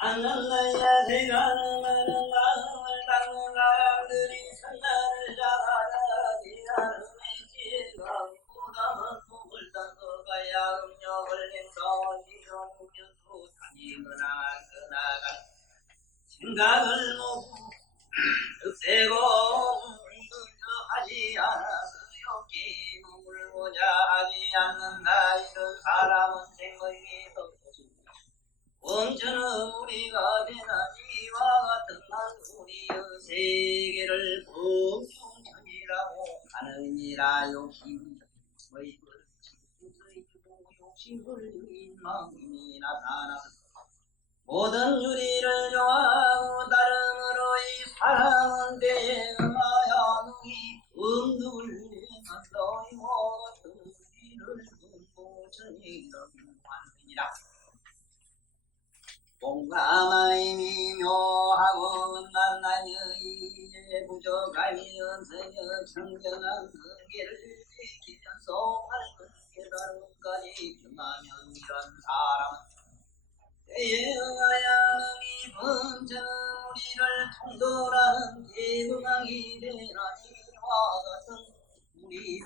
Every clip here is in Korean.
안날라야 대가는 많은 마음을 닦는 사람들이 천나를 잡아라 지하름의 지혜가 부담은 꿈을 던져가야 음력을 행성을 지켜주면서 다니거나 그나가 생각을 모두 세고 하지 않아서 여기 머물고자 하지 않는다. 이런 사람은 생각이 더 언제는 우리가 되나 이와 같은 난 우리의 세계를 공중천이라고 하느니라. 욕심의 욕심을 주인 마음이 나타나서 모든 유리를 좋아하고 다름으로 이 사랑은 대마야 능히 음눈을 행한다. 이와 같은 우리를 공중천이라고 하느니라. 공감하임이 묘하고 만나여의 부족함이 없으며 청정한 성계를 지키면서 밝은 깨달음까지 경하면 이런 사람은 대여하야이 번처는 우리를 통솔하는 대금왕이 되나니 이와 같은 우리를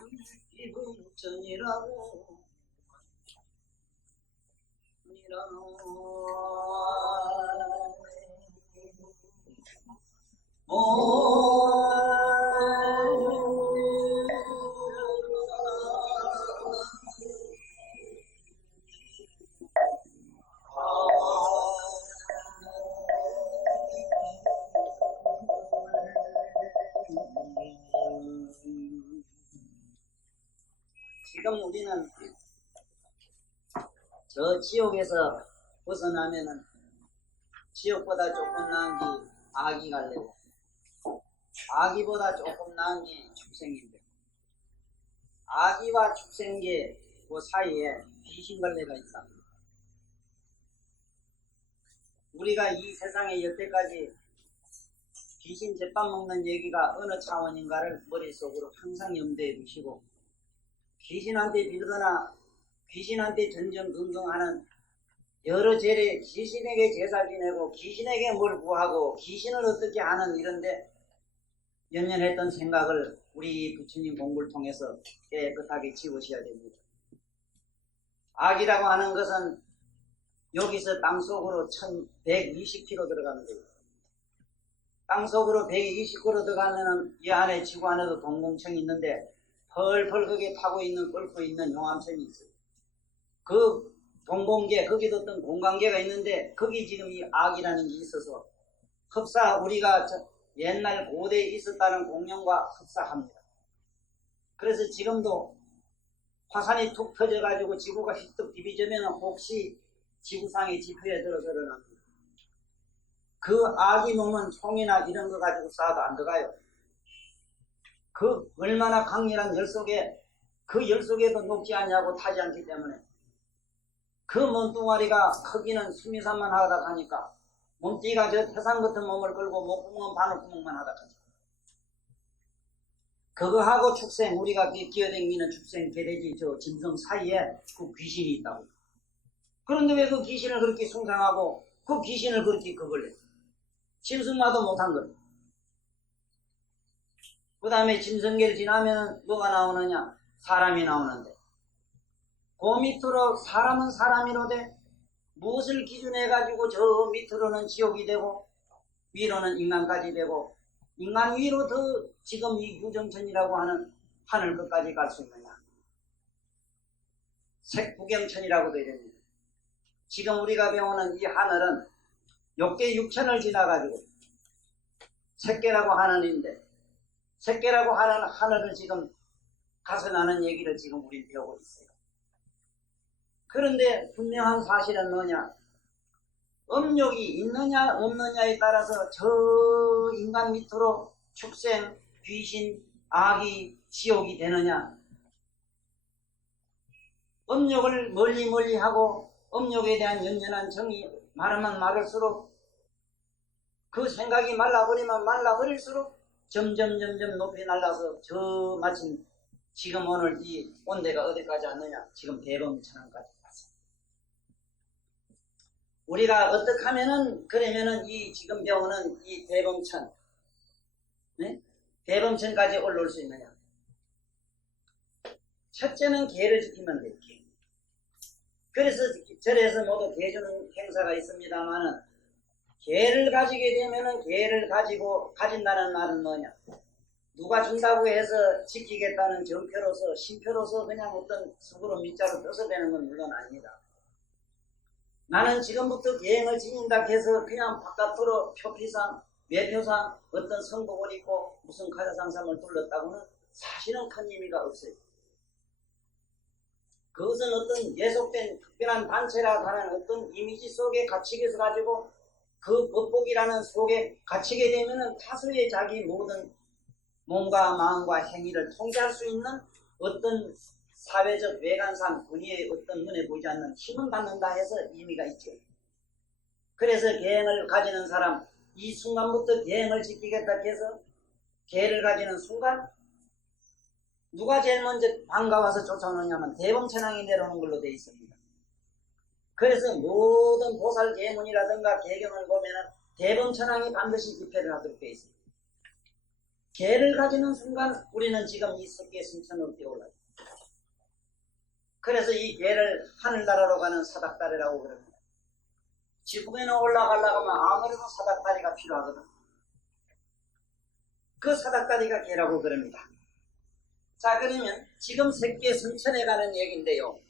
기분천이라고 지금 우리는 저 지옥에서 벗어나면은 지옥보다 조금 나은 게 아기 갈래고 아기보다 조금 나은 게 축생인데 아기와 축생계 그 사이에 귀신 갈래가 있다. 우리가 이 세상에 여태까지 귀신 제밥 먹는 얘기가 어느 차원인가를 머릿속으로 항상 염두에 두시고 귀신한테 빌거나 귀신한테 전전긍긍하는 여러 재래 귀신에게 제사 지내고 귀신에게 뭘 구하고 귀신을 어떻게 하는 이런데 연연했던 생각을 우리 부처님 공부를 통해서 깨끗하게 지우셔야 됩니다. 악이라고 하는 것은 여기서 땅속으로 1120km 들어가면 돼요. 땅속으로 120km 들어가면은 이 안에 지구 안에도 동공청이 있는데 펄펄 거기에 타고 있는 끓고 있는 용암섬이 있어요. 그 동공계 거기도 어떤 공간계가 있는데 거기 지금 이 악이라는 게 있어서 우리가 옛날 고대에 있었다는 공룡과 흡사합니다. 그래서 지금도 화산이 툭 터져가지고 지구가 휘떡 디비져면 혹시 지구상의 지표에 들어서 일어납니다. 그 악이 놈은 총이나 이런 거 가지고 싸워도 안 들어가요. 그 얼마나 강렬한 열 속에 그 열 속에도 녹지 않냐고 타지 않기 때문에 그 몸뚱아리가 크기는 수미산만 하다 가니까 몸띠가 저 태산 같은 몸을 끌고 목구멍은 바늘구멍만 하다 가죠. 그거하고 축생 우리가 기어다니는 축생 개돼지 저 짐승 사이에 그 귀신이 있다고. 그런데 왜 그 귀신을 그렇게 숭상하고 그 귀신을 그렇게 그걸 해? 짐승마도 못한 것. 그 다음에 짐승계를 지나면 뭐가 나오느냐? 사람이 나오는데 그 밑으로 사람은 사람이로되 무엇을 기준해 가지고 저 밑으로는 지옥이 되고 위로는 인간까지 되고 인간 위로 더 지금 이 유정천이라고 하는 하늘 끝까지 갈 수 있느냐? 색부경천이라고도 이릅니다. 지금 우리가 배우는 이 하늘은 욕계 육천을 지나가지고 색계라고 하는인데, 색계라고 하는 하늘을 지금 가서 나는 얘기를 지금 우리 배우고 있어요. 그런데 분명한 사실은 뭐냐? 음욕이 있느냐 없느냐에 따라서 저 인간 밑으로 축생, 귀신, 악이, 지옥이 되느냐? 음욕을 멀리 하고 음욕에 대한 연연한 정이 많으면 많을수록 그 생각이 말라버리면 말라버릴수록 점점 높이 날라서 저 마침 지금 오늘 이 온대가 어디까지 왔느냐? 지금 대범천왕까지 왔습니다. 우리가 어떻게 하면은 그러면은 이 지금 배우는 이 대범천, 네? 대범천까지 올라올 수 있느냐? 첫째는 계를 지키면 돼요. 그래서 절에서 모두 계주는 행사가 있습니다만은 계를 가지게 되면은 계를 가지고 가진다는 말은 뭐냐? 누가 준다고 해서 지키겠다는 정표로서 신표로서 그냥 어떤 수구로 밑자로 펴서 되는 건 물론 아닙니다. 나는 지금부터 계행을 지닌다 해서 그냥 바깥으로 표피상, 외표상 어떤 성복을 입고 무슨 가자상삼을 둘렀다고는 사실은 큰 의미가 없어요. 그것은 어떤 예속된 특별한 단체라 하는 어떤 이미지 속에 갇히게 가지고 그 법복이라는 속에 갇히게 되면은 타소의 자기 모든 몸과 마음과 행위를 통제할 수 있는 어떤 사회적 외관상 권위의 어떤 눈에 보이지 않는 힘을 갖는다 해서 의미가 있죠. 그래서 계행을 가지는 사람, 이 순간부터 계행을 지키겠다 해서 계를 가지는 순간 누가 제일 먼저 반가워서 쫓아오느냐면 대범천왕이 내려오는 걸로 되어 있습니다. 그래서 모든 보살 계문이라든가 계경을 보면은 대범천왕이 반드시 집회를 하도록 되어 있습니다. 계를 가지는 순간 우리는 지금 이 석계 승천으로 뛰어올라요. 그래서 이 계를 하늘나라로 가는 사닥다리라고 그럽니다. 지구에는 올라가려고 하면 아무래도 사닥다리가 필요하거든. 그 사닥다리가 계라고 그럽니다. 자, 그러면 지금 색계 선천에 가는 얘기인데요.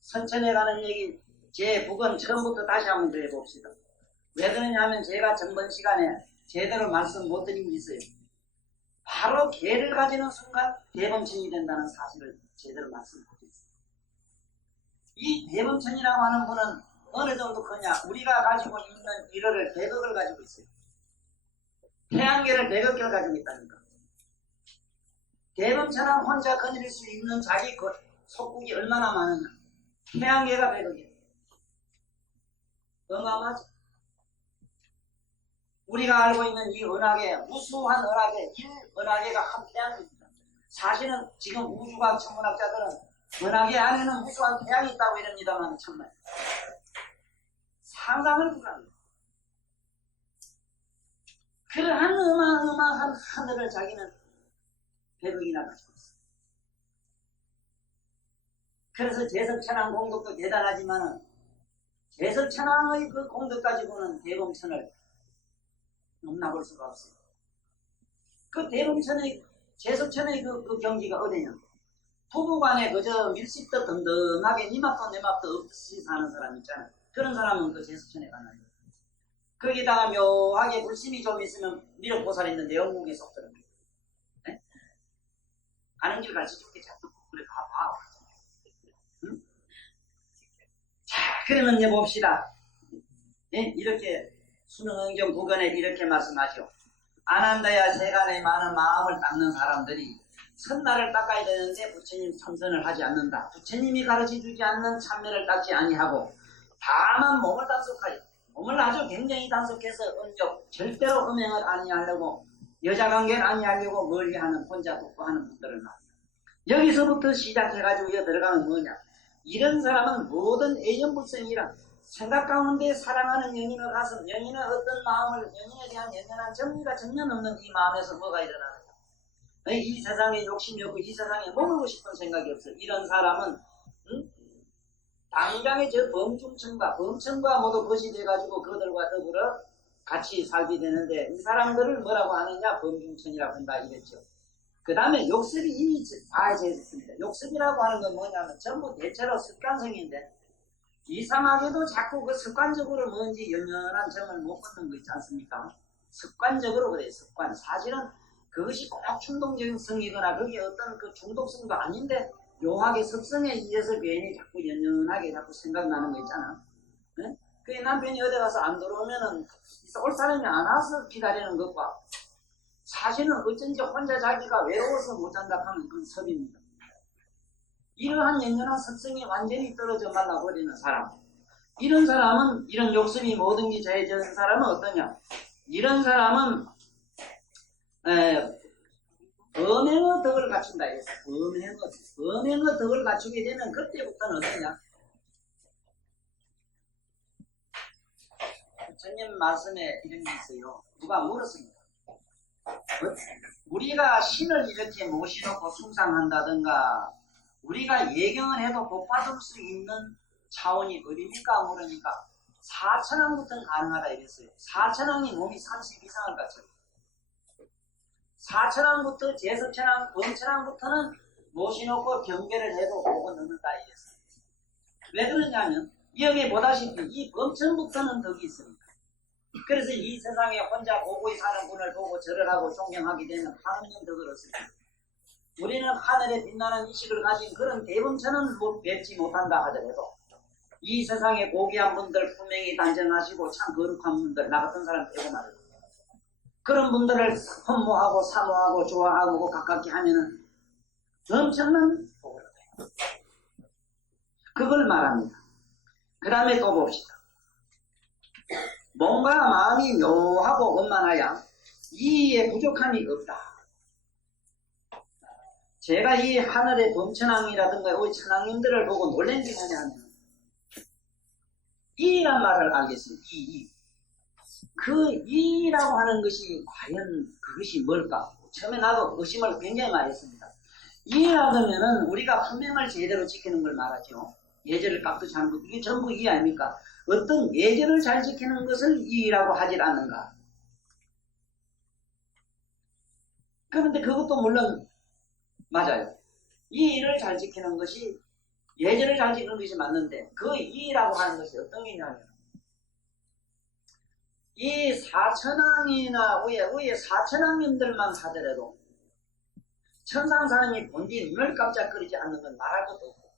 선천에 가는 얘기 제 북은 처음부터 다시 한번 더 해봅시다. 왜 그러냐면 제가 전번 시간에 제대로 말씀 못 드린 게 있어요. 바로 계를 가지는 순간 대범천이 된다는 사실을 제대로 말씀드렸습니다. 이 대범천이라고 하는 분은 어느 정도 크냐? 우리가 가지고 있는 일어를 100억을 가지고 있어요. 태양계를 100억개를 가지고 있다니까. 대범천왕 혼자 거느릴 수 있는 자기 속국이 얼마나 많으냐? 태양계가 100억이에요. 어마어마하죠. 우리가 알고 있는 이 은하계, 무수한 은하계, 1은하계가 한 태양입니다. 사실은 지금 우주과학 천문학자들은 은하계 안에는 무수한 태양이 있다고 이럽니다만 정말 상상을 불합니다. 그러한 어마어마한 하늘을 자기는 100억이나 가지고 있어요. 그래서 제석천왕 공덕도 대단하지만은 제석천왕의 그 공덕 가지고는 대범천을 넘나볼 수가 없어요. 그 대범천의 제석천의 그 경지가 어디냐? 부부간에 그저 밀집도 든든하게 니 맘도 내 맘도 없이 사는 사람 있잖아요. 그런 사람은 그 제석천에 가나요? 거기다가 묘하게 불심이 좀 있으면 미륵보살 있는데 영국에 속더랍니다. 네? 가는 길 가르쳐줄게. 자꾸 그래 가봐. 응? 자, 그러면 이제 봅시다. 네? 이렇게 수능응경 부근에 이렇게 말씀하죠. 아난다야 세간의 많은 마음을 닦는 사람들이 선날을 닦아야 되는데 부처님 참선을 하지 않는다. 부처님이 가르쳐주지 않는 참매를 닦지 아니하고 다만 몸을 단속하여 몸을 아주 굉장히 단속해서 은족 절대로 음행을 아니하려고 여자관계를 아니하려고 멀리하는 혼자 독보하는 분들을 말합니다. 여기서부터 시작해가지고 여기 들어가면 뭐냐? 이런 사람은 모든 애연불생이라 생각 가운데 사랑하는 연인을 가서 연인의 어떤 마음을 연인에 대한 연연한 정리가 전혀 없는 이 마음에서 뭐가 일어나느냐? 이 세상에 욕심이 없고 이 세상에 머물고 싶은 생각이 없어. 이런 사람은 당장에 저 범천과 모두 것이 돼가지고 그들과 더불어 같이 살게 되는데 이 사람들을 뭐라고 하느냐? 범중천이라고 한다 이랬죠. 그 다음에 욕습이 이미 다해졌습니다. 욕습이라고 하는 건 뭐냐면 전부 대체로 습관성인데 이상하게도 자꾸 그 습관적으로 뭔지 연연한 점을 못 받는 거 있지 않습니까? 습관적으로 그래요. 습관. 사실은 그것이 꼭 충동적인 성이거나 그게 어떤 그 중독성도 아닌데 묘하게 습성에 의해서 괜히 자꾸 연연하게 자꾸 생각나는 거 있잖아. 네? 그 남편이 어디 가서 안 들어오면은 올 사람이 안 와서 기다리는 것과 사실은 어쩐지 혼자 자기가 외로워서 못 잔다 하면 그건 섭입니다. 이러한 연연한 습성이 완전히 떨어져 말라버리는 사람. 이런 사람은, 이런 욕심이 모든 게 자해지는 사람은 어떠냐? 이런 사람은 음행의 덕을 갖춘다. 음행의 덕을 갖추게 되면 그때부터는 어떠냐? 부처님 말씀에 이런 게 있어요. 누가 물었습니다. 우리가 신을 이렇게 모시놓고 숭상한다든가 우리가 예경을 해도 복받을 수 있는 차원이 어디입니까? 물으니까 4천왕부터는 가능하다 이랬어요. 4천왕이 몸이 30 이상을 갖춰요. 4천왕부터 제석천왕, 범천왕부터는 모시놓고 경계를 해도 보고 넘는다 이랬어요. 왜 그러냐면 여기 보다시피 이 범천부터는 덕이 있습니다. 그래서 이 세상에 혼자 고고히 사는 분을 보고 절을 하고 존경하게 되면 하느님 덕을 얻습니다. 우리는 하늘에 빛나는 이식을 가진 그런 대범천은 뵙지 못한다 하더라도 이 세상에 고귀한 분들 분명히 단정하시고 참 거룩한 분들 나 같은 사람 빼고 말이에요. 그런 분들을 흠모하고 사모하고 좋아하고 가깝게 하면은 엄청난 복을 얻어요. 그걸 말합니다. 그 다음에 또 봅시다. 몸과 마음이 묘하고 원만하야 이에 부족함이 없다. 제가 이 하늘의 범천왕이라든가 우리 천왕님들을 보고 놀란 게 뭐냐면 이란 말을 알겠습니다. 그 이라고 하는 것이 과연 그것이 뭘까? 처음에 나도 의심을 굉장히 많이 했습니다. 이라고 하면은 우리가 분명을 제대로 지키는 걸 말하죠. 예절을 깍두지 않는 것 이게 전부 이 아닙니까? 어떤 예절을 잘 지키는 것을 이라고 하질 않는가? 그런데 그것도 물론 맞아요. 이 일을 잘 지키는 것이 예절을 잘 지키는 것이 맞는데 그 이라고 하는 것이 어떤 게냐면 이 사천왕이나 위에 사천왕님들만 하더라도 천상 사람이 본디 눈을 깜짝거리지 않는 건 말할 것도 없고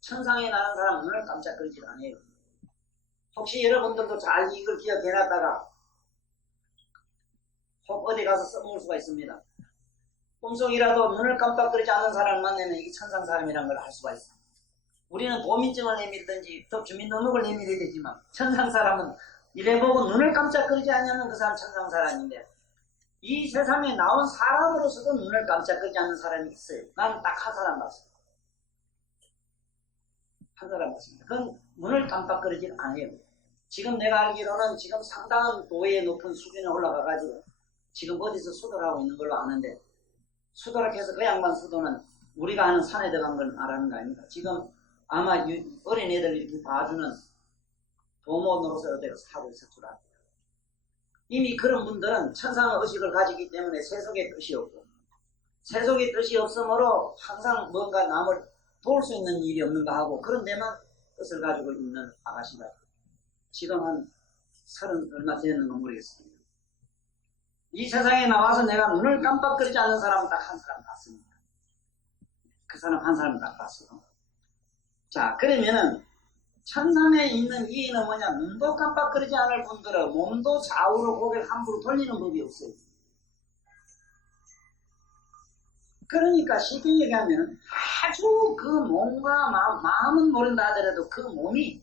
천상에 나는 사람 눈을 깜짝거리지 않아요. 혹시 여러분들도 잘 이걸 기억해놨다가 혹 어디 가서 써먹을 수가 있습니다. 꿈속이라도 눈을 깜빡거리지 않는 사람을 만나면 이게 천상 사람이라는 걸 알 수가 있어. 우리는 도민증을 내밀든지 또 주민등록을 내밀어야 되지만 천상 사람은 이래 보고 눈을 깜짝거리지 않는 그 사람 천상 사람인데 이 세상에 나온 사람으로서도 눈을 깜짝거리지 않는 사람이 있어요. 나는 딱 한 사람 봤어요. 한 사람 봤습니다. 그건 눈을 깜빡거리지 않아요. 지금 내가 알기로는 지금 상당한 도의 높은 수준에 올라가가지고 지금 어디서 수도를 하고 있는 걸로 아는데 수도를 해서 그 양반 수도는 우리가 아는 산에 들어간 걸 말하는 거 아닙니까? 지금 아마 어린애들 이렇게 봐주는 도모 노릇을 어디서 하고 있을 줄 압니다. 이미 그런 분들은 천상의 의식을 가지기 때문에 세속의 뜻이 없고 세속의 뜻이 없으므로 항상 뭔가 남을 도울 수 있는 일이 없는가 하고 그런 데만 뜻을 가지고 있는 아가씨가 지금 한 30 얼마 되는 건 모르겠습니다. 이 세상에 나와서 내가 눈을 깜빡거리지 않는 사람은 딱 한 사람 봤습니다. 그 사람 한 사람 딱 봤어요. 자, 그러면은 천상에 있는 이인은 뭐냐? 눈도 깜빡거리지 않을 분들은 몸도 좌우로 고개를 함부로 돌리는 법이 없어요. 그러니까 쉽게 얘기하면 아주 그 몸과 마음은 모른다 하더라도 그 몸이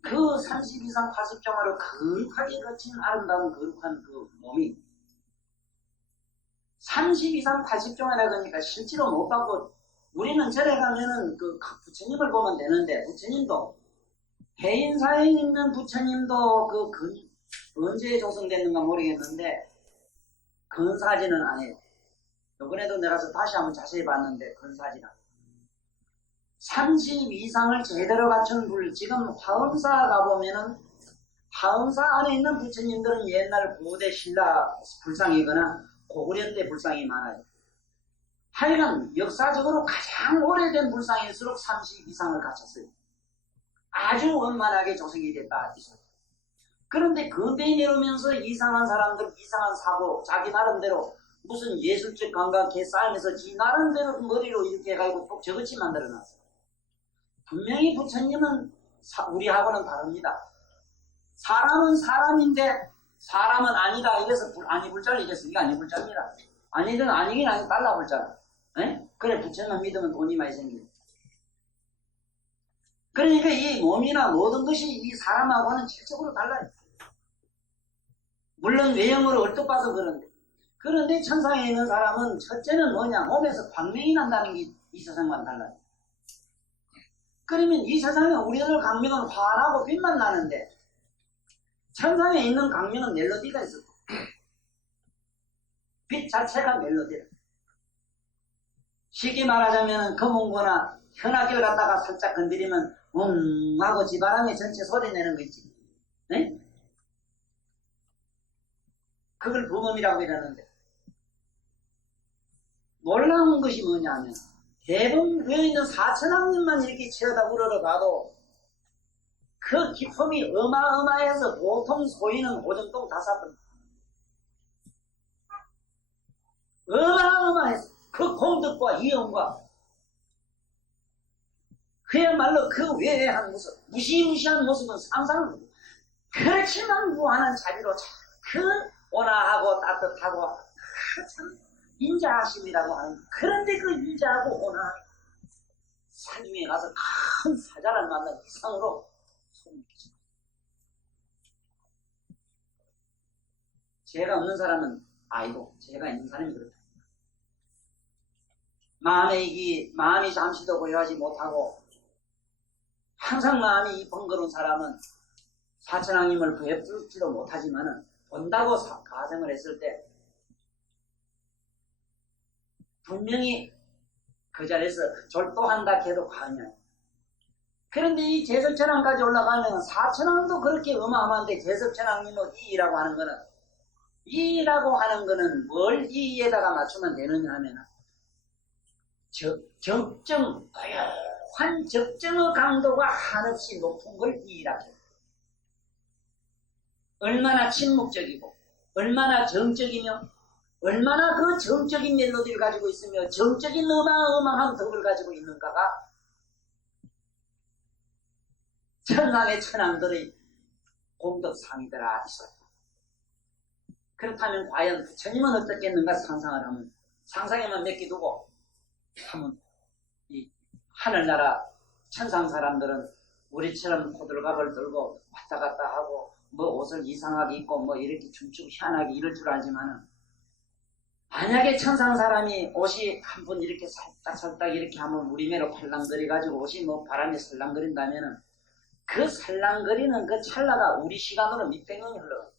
그 30 이상 80종으로 거룩하게 거친 아름다운 거룩한 그 몸이 30 이상 80종이라 그러니까 실제로 못 받고 우리는 절에 가면은 그 부처님을 보면 되는데 부처님도 해인사에 있는 부처님도 언제 조성됐는가 모르겠는데 근사하지는 않아요. 이번에도 내가 다시 한번 자세히 봤는데 근사하지는 않아요. 30 이상을 제대로 갖춘 불 지금 화엄사 가보면은 화엄사 안에 있는 부처님들은 옛날 고대 신라 불상이거나 고구려 때 불상이 많아요. 하여간 역사적으로 가장 오래된 불상일수록 30 이상을 갖췄어요. 아주 원만하게 조성이 됐다. 그런데 근대에 내려오면서 이상한 사람들, 이상한 사고, 자기 나름대로 무슨 예술적 감각에 쌓이면서 지 나름대로 머리로 이렇게 해가지고 또 저것이 만들어놨어요. 분명히 부처님은 우리하고는 다릅니다. 사람은 사람인데 사람은 아니다 이래서 아니 불자를 이래서 이게 아니 불자입니다. 아니든 아니긴 아니 달라 불자. 그래 부처님 믿으면 돈이 많이 생기죠. 그러니까 이 몸이나 모든 것이 이 사람하고는 질적으로 달라요. 물론 외형으로 얼핏 봐서 그런데 천상에 있는 사람은 첫째는 뭐냐, 몸에서 광명이 난다는 게 이 세상과는 달라요. 그러면 이 세상에 우리들 강명은 환하고 빛만 나는데 천상에 있는 강명은 멜로디가 있어. 빛 자체가 멜로디라. 쉽게 말하자면 검은거나 현악기를 갖다가 살짝 건드리면 하고 지바람이 전체 소리 내는 거 있지. 네? 그걸 부음이라고 이러는데 놀라운 것이 뭐냐면 대부분 위에 있는 4천왕님만 이렇게 치어다 우러러가도 그 기품이 어마어마해서 보통 소위는 오정동 5번 어마어마해서 그 공덕과 이음과 그야말로 그 외에 한 모습, 무시무시한 모습은 상상을 그렇지만 무한한 자비로 그 온화하고 따뜻하고 참 인자하심이라고 하는, 그런데 그 인자하고 온화한 산중에 가서 큰 사자를 만난 이상으로 손미치죠. 죄가 없는 사람은 아이고 죄가 있는 사람이 그렇다. 마음이 잠시도 고요하지 못하고 항상 마음이 번거로운 사람은 사천왕님을 베풀지도 못하지만은 본다고 가정을 했을 때 분명히 그 자리에서 절도한다 해도 과언이야. 그런데 이 제섭천왕까지 올라가면 사천왕도 그렇게 어마어마한데 제섭천왕님의 이라고 하는 거는 이라고 하는 거는 뭘 이에다가 맞추면 되느냐 하면 적정, 고요한 적정의 강도가 한없이 높은 걸 이라고 해요. 얼마나 침묵적이고 얼마나 정적이며 얼마나 그 정적인 멜로디를 가지고 있으며 정적인 어마어마한 덕을 가지고 있는가가 천상의 천왕들의 공덕상이더라. 그렇다면 과연 부처님은 어떻겠는가 상상을 하면 상상에만 몇 개 두고 하면 이 하늘나라 천상 사람들은 우리처럼 호들갑을 들고 왔다 갔다 하고 뭐 옷을 이상하게 입고 뭐 이렇게 춤추고 희한하게 이럴 줄 알지만은 만약에 천상 사람이 옷이 한 번 이렇게 살짝 이렇게 하면 우리매로 팔랑거려가지고 옷이 뭐 바람에 설랑거린다면은 그 살랑거리는 그 찰나가 우리 시간으로 몇백 년이 흘러가.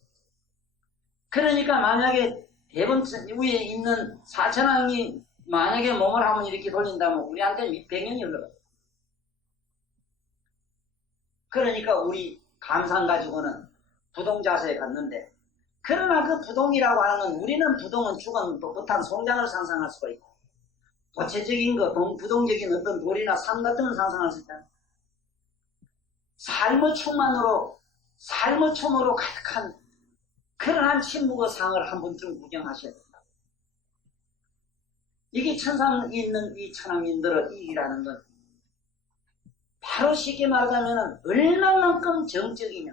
그러니까 만약에 대번 위에 있는 사천왕이 만약에 몸을 한번 이렇게 돌린다면 우리한테 몇백 년이 흘러가. 그러니까 우리 감상 가지고는 부동자세에 갔는데, 그러나 그 부동이라고 하는 우리는 부동은 죽은 뻣뻣한 송장을 상상할 수가 있고 도체적인 거, 부동적인 어떤 돌이나 산 같은 걸 상상할 수 있다. 삶의 춤으로 가득한 그러한 침묵의 상을 한 번쯤 구경하셔야 된다. 이게 천상에 있는 이 천왕님들의 이익이라는 건 바로 쉽게 말하자면 얼마만큼 정적이며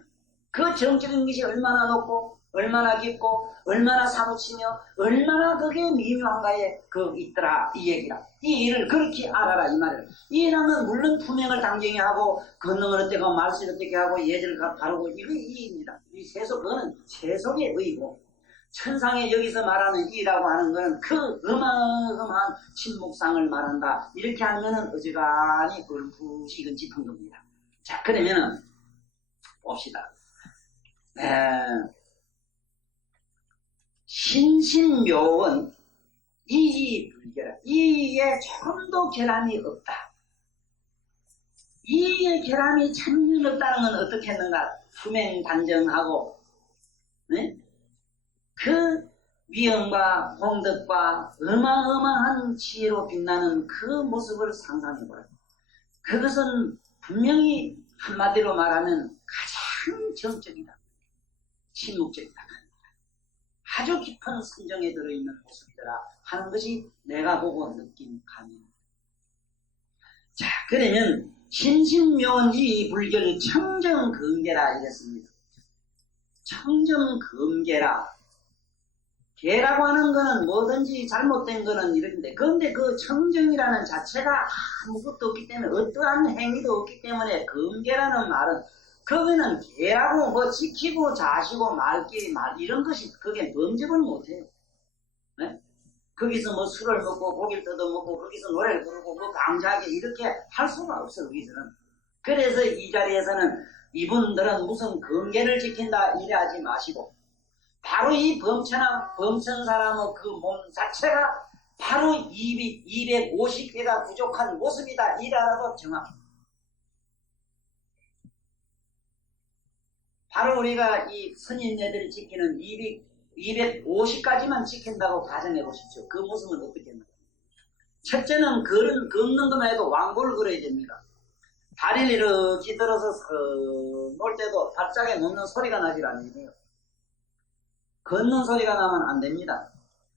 그 정적인 것이 얼마나 높고 얼마나 깊고 얼마나 사무치며 얼마나 그게 미묘한가에 그 있더라 이 얘기라. 이 일을 그렇게 알아라 이 말이야. 이 일하면 물론 품행을 당경히 하고 건능을 어떻게 하고 말씀을 어떻게 하고 예절을 가르고 이거 이입니다. 이 세속, 그거는 세속의 의고 천상에 여기서 말하는 이라고 하는 거는 그 어마어마한 침묵상을 말한다. 이렇게 하면은 어지간히 얼푸시건 짚은 겁니다. 자, 그러면은 봅시다. 신신묘원 이불결, 이에 조금도 결함이 없다. 이에 결함이 천년 없다는 건 어떻게 했는가? 품행 단정하고, 네? 그 위엄과 공덕과 어마어마한 지혜로 빛나는 그 모습을 상상해보라. 그것은 분명히 한마디로 말하면 가장 정적이다. 침묵적이다. 아주 깊은 선정에 들어있는 모습이더라 하는 것이 내가 보고 느낀 감입니다. 자, 그러면 신신묘원이 불결 청정금계라 이랬습니다. 청정금계라. 계라고 하는 거는 뭐든지 잘못된 거는 이런데, 그런데 그 청정이라는 자체가 아무것도 없기 때문에, 어떠한 행위도 없기 때문에 금계라는 말은, 그거는 계라고 뭐 지키고 자시고 말끼리 이런 것이 그게 범접은 못해요. 네? 거기서 뭐 술을 먹고 고기를 뜯어먹고 거기서 노래를 부르고 뭐 강자하게 이렇게 할 수가 없어. 거기서는. 그래서 이 자리에서는 이분들은 무슨 금계를 지킨다 이래하지 마시고, 바로 이 범천 사람의 그 몸 자체가 바로 250개가 부족한 모습이다 이래라도 정확합니다. 바로 우리가 이 스님네들이 지키는 250까지만 지킨다고 가정해 보십시오. 그 모습은 어떻게 했나? 첫째는 걷는 것만 해도 왕골을 걸어야 됩니다. 다리를 이렇게 들어서 놀 때도 발짝에 놓는 소리가 나질 않네요. 걷는 소리가 나면 안 됩니다.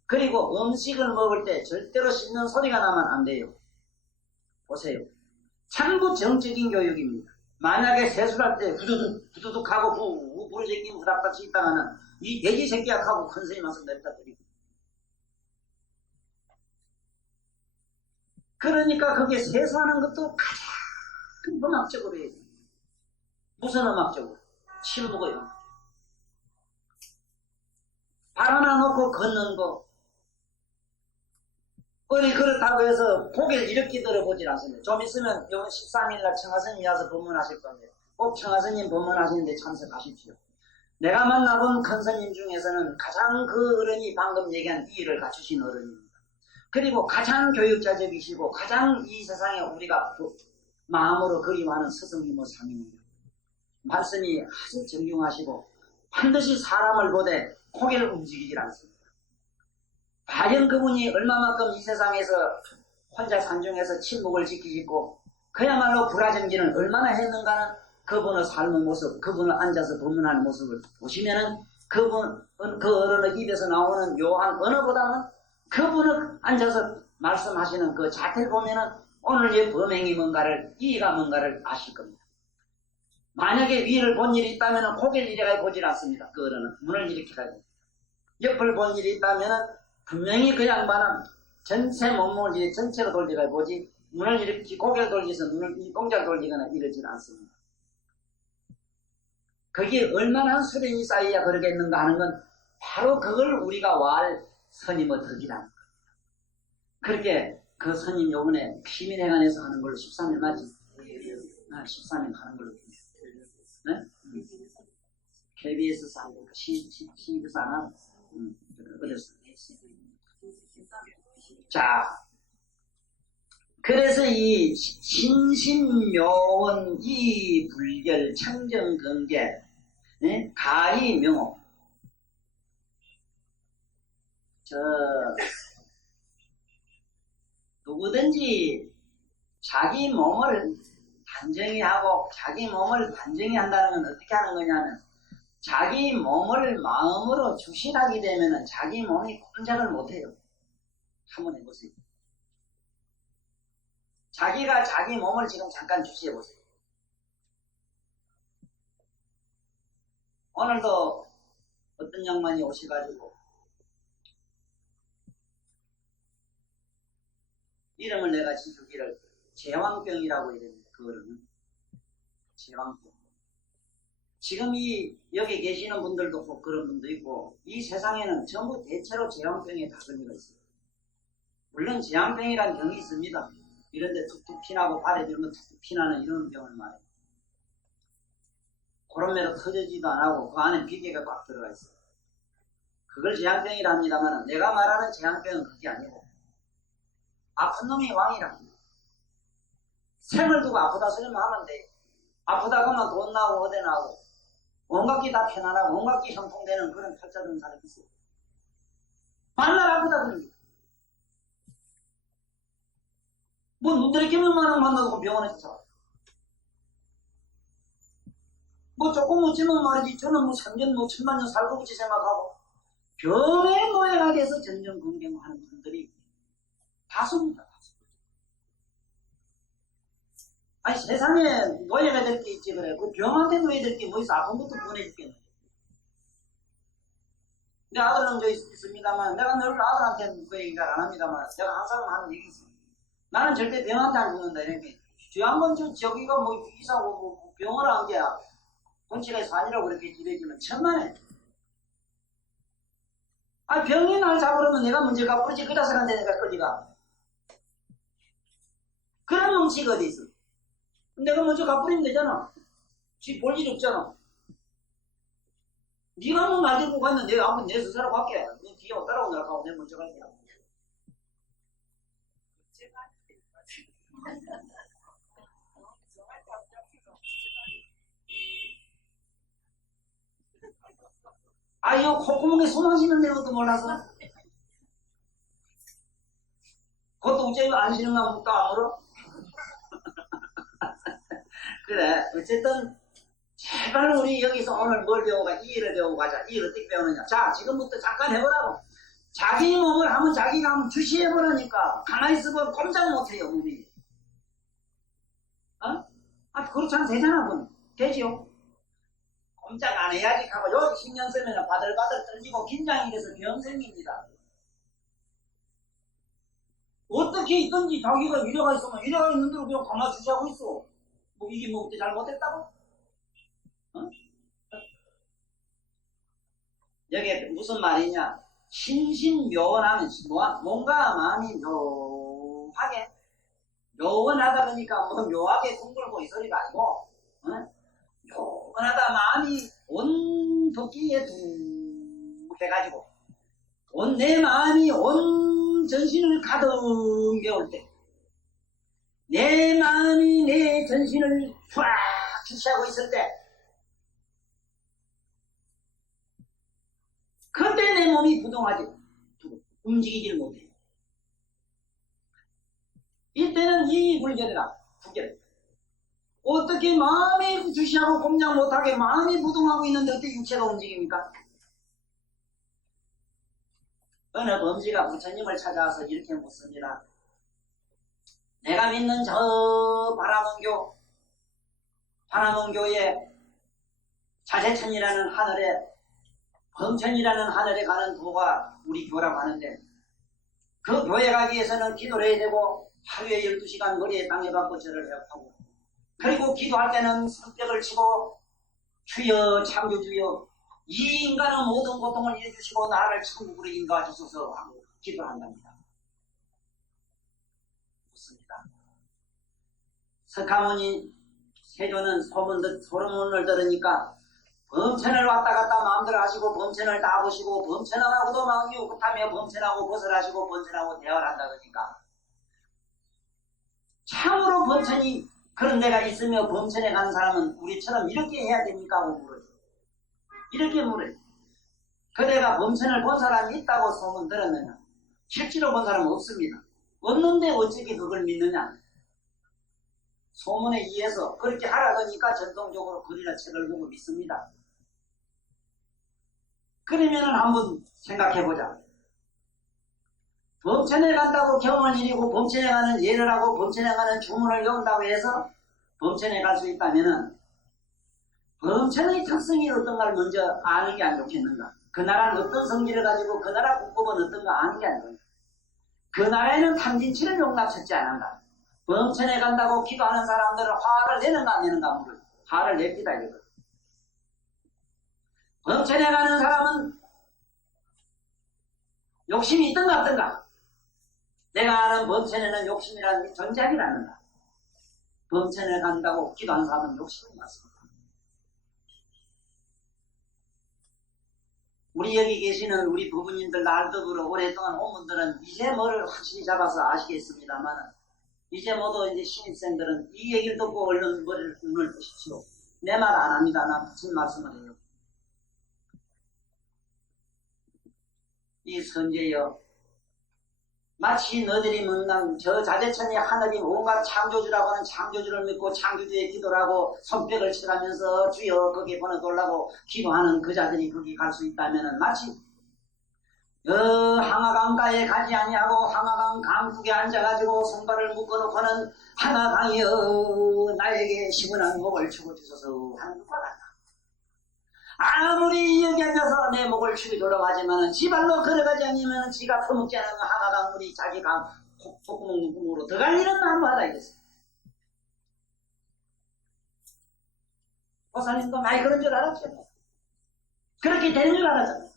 그리고 음식을 먹을 때 절대로 씹는 소리가 나면 안 돼요. 보세요. 참고 정적인 교육입니다. 만약에 세수할 때 후두둑 하고 부르짖긴 후닥닥 씻다가는 이 돼지 새끼야 하고 큰 스님 와서 냅다 드리고. 그러니까 그게 세수하는 것도 가장 음악적으로 해야 됩니다. 무슨 음악적으로? 침묵어요. 발 하나 놓고 걷는 거. 그렇다고 해서 고개를 이렇게 들어보질 않습니다. 좀 있으면 이번 13일날 청하스님이 와서 법문하실 겁니다. 꼭 청하스님 법문하시는데 참석하십시오. 내가 만나본 큰 스님 중에서는 가장 그 어른이 방금 얘기한 이 일을 갖추신 어른입니다. 그리고 가장 교육자적이시고 가장 이 세상에 우리가 마음으로 그리워하는 스승님의 상입니다. 말씀이 아주 정중하시고 반드시 사람을 보되 고개를 움직이질 않습니다. 과연 그분이 얼마만큼 이 세상에서 혼자 산중에서 침묵을 지키시고 그야말로 불화정진을 얼마나 했는가는 그분의 삶의 모습, 그분을 앉아서 법문하는 모습을 보시면은 그 어른의 입에서 나오는 묘한 언어보다는 그분을 앉아서 말씀하시는 그 자태를 보면은 오늘의 범행이 뭔가를, 이의가 뭔가를 아실 겁니다. 만약에 위를 본 일이 있다면 고개를 이래가 보질 않습니다. 그 어른은 문을 이렇게 가고 옆을 본 일이 있다면 분명히 그 양반은 전체 몸을 이렇게 전체로 돌리가 보지 문을 이렇게 고개를 돌려서 눈을 동작 돌리거나 이러질 않습니다. 거기에 얼마나 수련이 쌓여야 그러겠는가 하는 건 바로 그걸 우리가 왈 스님의 덕이라는 겁니다. 그렇게 그 스님 요번에 시민회관에서 하는 걸로 13일 맞지? 13일 하는 걸로 네? KBS 사 시사나 그랬어. 자, 그래서 이 신신묘원 이 불결 청정근계 가이명호 누구든지 자기 몸을 단정히 하고 자기 몸을 단정히 한다는 건 어떻게 하는 거냐면 자기 몸을 마음으로 주신하게 되면은 자기 몸이 꼼짝을 못해요. 한번 해보세요. 자기가 자기 몸을 지금 잠깐 주시해보세요. 오늘도 어떤 양반이 오셔가지고 이름을 내가 지주기를 제왕병이라고 이랬는데 그거는 제왕병. 지금 여기 계시는 분들도 그런 분도 있고 이 세상에는 전부 대체로 제왕병에 다 걸리가 있어요. 물론 제왕병이라는 병이 있습니다. 이런데 툭툭 피나고 발에 들면 툭툭 피나는 이런 병을 말해요. 그런 매로 터지지도 안 하고 그 안에 비계가 꽉 들어가 있어요. 그걸 제왕병이라 합니다만 내가 말하는 제왕병은 그게 아니고 아픈 놈이 왕이랍니다. 생을 두고 아프다 소리만 하면 돼. 아프다 그러면 돈 나오고 어디 나오고 온갖 게 다 편안하고 온갖 게 형통되는 그런 팔자든 사람이 있어요. 만날 아프다 그러니까. 뭐 눈들이키면만 만나도 병원에서 살아. 뭐 조금 웃지면 말이지 저는 뭐 3년 뭐 1000만 년 살고 그치 생각하고 병에 노예가 돼서 전전긍긍하는 분들이 다수입니다. 아니 세상에 노예가 될 게 있지 그래. 그 병한테 노예될 게 뭐 있어. 아픈 것도 보내 죽겠네. 내 아들은 저 있습니다만 내가 늘 아들한테는 그 얘기를 안 합니다만 제가 항상 하는 얘기 있습니다. 나는 절대 병한테 안 죽는다 이렇게. 한번 저기가 뭐 이사고 뭐 병을 한 게야. 본치가 산이라고 그렇게 지내지면 천만에. 아 병이 날 잡으려면 내가 문제가 부르지 그 자식한테 내가 끌리가. 그런 뭉치가 어디 있어. 내가 먼저 가버리면 되잖아. 지 볼 일 없잖아. 네가 뭐 날 들고 갔는데 내가 한번 내 스스로 갈게. 너 뒤에 따라오느라 하고 내가 먼저 갈게. 아 이거 콧구멍에 손 안 씻는 것도 몰라서. 그것도 어째 안 쉬는 거 묻다 안 물어? 그래 어쨌든 제발 우리 여기서 오늘 뭘 배우가 이 일을 배우고 가자. 이 일을 어떻게 배우느냐. 자 지금부터 잠깐 해보라고. 자기 몸을 하면 자기가 한번 주시해보라니까. 가만히 있으면 꼼짝 못해요 몸이. 어? 아 그렇지 않으면 되잖아 그럼. 되지요. 꼼짝 안 해야지 하고 여기 신경 쓰면 바들바들 떨리고 긴장이 돼서 병 생깁니다. 어떻게 있든지 자기가 위려가 있으면 위려가 있는 대로 그냥 가만히 주시하고 있어. 뭐 이게 뭐 그때 잘못했다고? 어? 여기에 무슨 말이냐? 신신묘원하면 뭔가 마음이 묘하게 묘원하다 보니까 뭐 묘하게 둥글고 이 소리가 아니고 어? 묘원하다 마음이 온 도끼에 해가지고 내 마음이 온 전신을 가득 메울 때 내 마음이 내 전신을 쫙 주시하고 있을 때 그때 내 몸이 부동하지 움직이질 못해. 이때는 이 불결이라 불결. 어떻게 마음이 주시하고 공략 못하게 마음이 부동하고 있는데 어떻게 육체가 움직입니까? 어느 범지가 부처님을 찾아와서 이렇게 묻습니다. 내가 믿는 저 바라문교의 자재천이라는 하늘에 범천이라는 하늘에 가는 도가 우리 교라고 하는데 그 교회 가기 위해서는 기도를 해야 되고 하루에 12시간 머리에 땅에 박고 절을 해야 하고 그리고 기도할 때는 성벽을 치고 주여 창조주여 이 인간의 모든 고통을 이해주시고 나를 천국으로 인도하셔서 하고 기도를 한답니다. 좋습니다. 석가모니 세조는 소문을 들으니까 범천을 왔다 갔다 마음대로 하시고 범천을 다 보시고 범천하고도 마음이 웃긋하며 범천하고 벗어나시고 범천하고 대화를 한다 그러니까 참으로 범천이 그런 데가 있으며 범천에 가는 사람은 우리처럼 이렇게 해야 됩니까? 하고 물어요. 이렇게 물어요. 그대가 범천을 본 사람이 있다고 소문 들었느냐? 실제로 본 사람은 없습니다. 없는데 어떻게 그걸 믿느냐? 소문에 의해서 그렇게 하라더니까 전통적으로 글이나 책을 보고 믿습니다. 그러면은 한번 생각해보자. 범천에 간다고 경을 이루고 범천에 가는 예를 하고 범천에 가는 주문을 외운다고 해서 범천에 갈 수 있다면은 범천의 특성이 어떤가를 먼저 아는 게 안 좋겠는가? 그 나라는 어떤 성질을 가지고 그 나라 국법은 어떤가 아는 게 안 좋은가? 그 나라에는 탐진치를 용납했지 않은가? 범천에 간다고 기도하는 사람들은 화를 내는가 안 내는가 물어요. 화를 냅니다 이거. 범천에 가는 사람은 욕심이 있던가 없던가? 내가 아는 범천에는 욕심이라는 게 존재하지 않는다. 범천에 간다고 기도하는 사람은 욕심이 많습니다. 우리 여기 계시는 우리 부부님들 날더불어 오랫동안 온 분들은 이제 뭐를 확실히 잡아서 아시겠습니다만 이제 모두 이제 신입생들은 이 얘기를 듣고 얼른 머리를 눈을 뜨십시오. 내 말 안 합니다. 나 무슨 말씀을 해요. 이 선제여, 마치 너들이 묻는 저 자재천의 하늘이 온갖 창조주라고 하는 창조주를 믿고 창조주의 기도를 하고 손뼉을 치라면서 주여 거기에 보내달라고 기도하는 그 자들이 거기 갈 수 있다면 마치 항아강가에 가지 아니하고 항아강 강둑에 앉아가지고 손발을 묶어놓고는 항아강이여 나에게 시원한 목을 치고 주소서 하는 것과 같다. 아무리 여기 앉아서 내 목을 치고 돌아가지만 지발로 걸어가지 않으면 지가 퍼먹지 않은 항아강 물이 자기 강 속구멍 구멍으로 들어갈 일은 아무하다 이랬어. 보사님도 많이 그런 줄 알았죠. 그렇게 되는 줄 알았잖아요.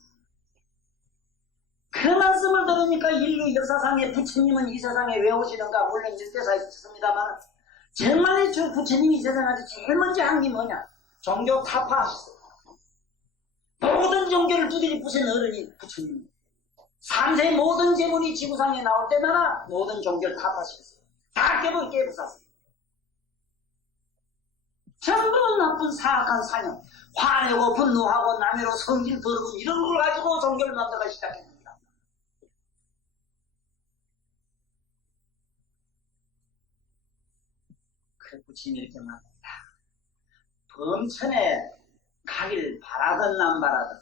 그 말씀을 들으니까 인류 역사상에 부처님은 이 세상에 왜 오시는가 물론 일대사 있었습니다만 정말 저 부처님이 이 세상에 제일 먼저 한 게 뭐냐? 종교 타파하셨어요. 모든 종교를 두드리 부신 어른이 부처님. 3세 모든 재물이 지구상에 나올 때마다 모든 종교를 타파하셨어요. 다 깨부쌌어요. 전부 나쁜 사악한 사냥, 화내고 분노하고 남해로 성질 더러운 이런 걸 가지고 종교를 만들기 시작했습니다. 그 부처님이 이렇게 말합니다. 범천에 가길 바라든 안 바라든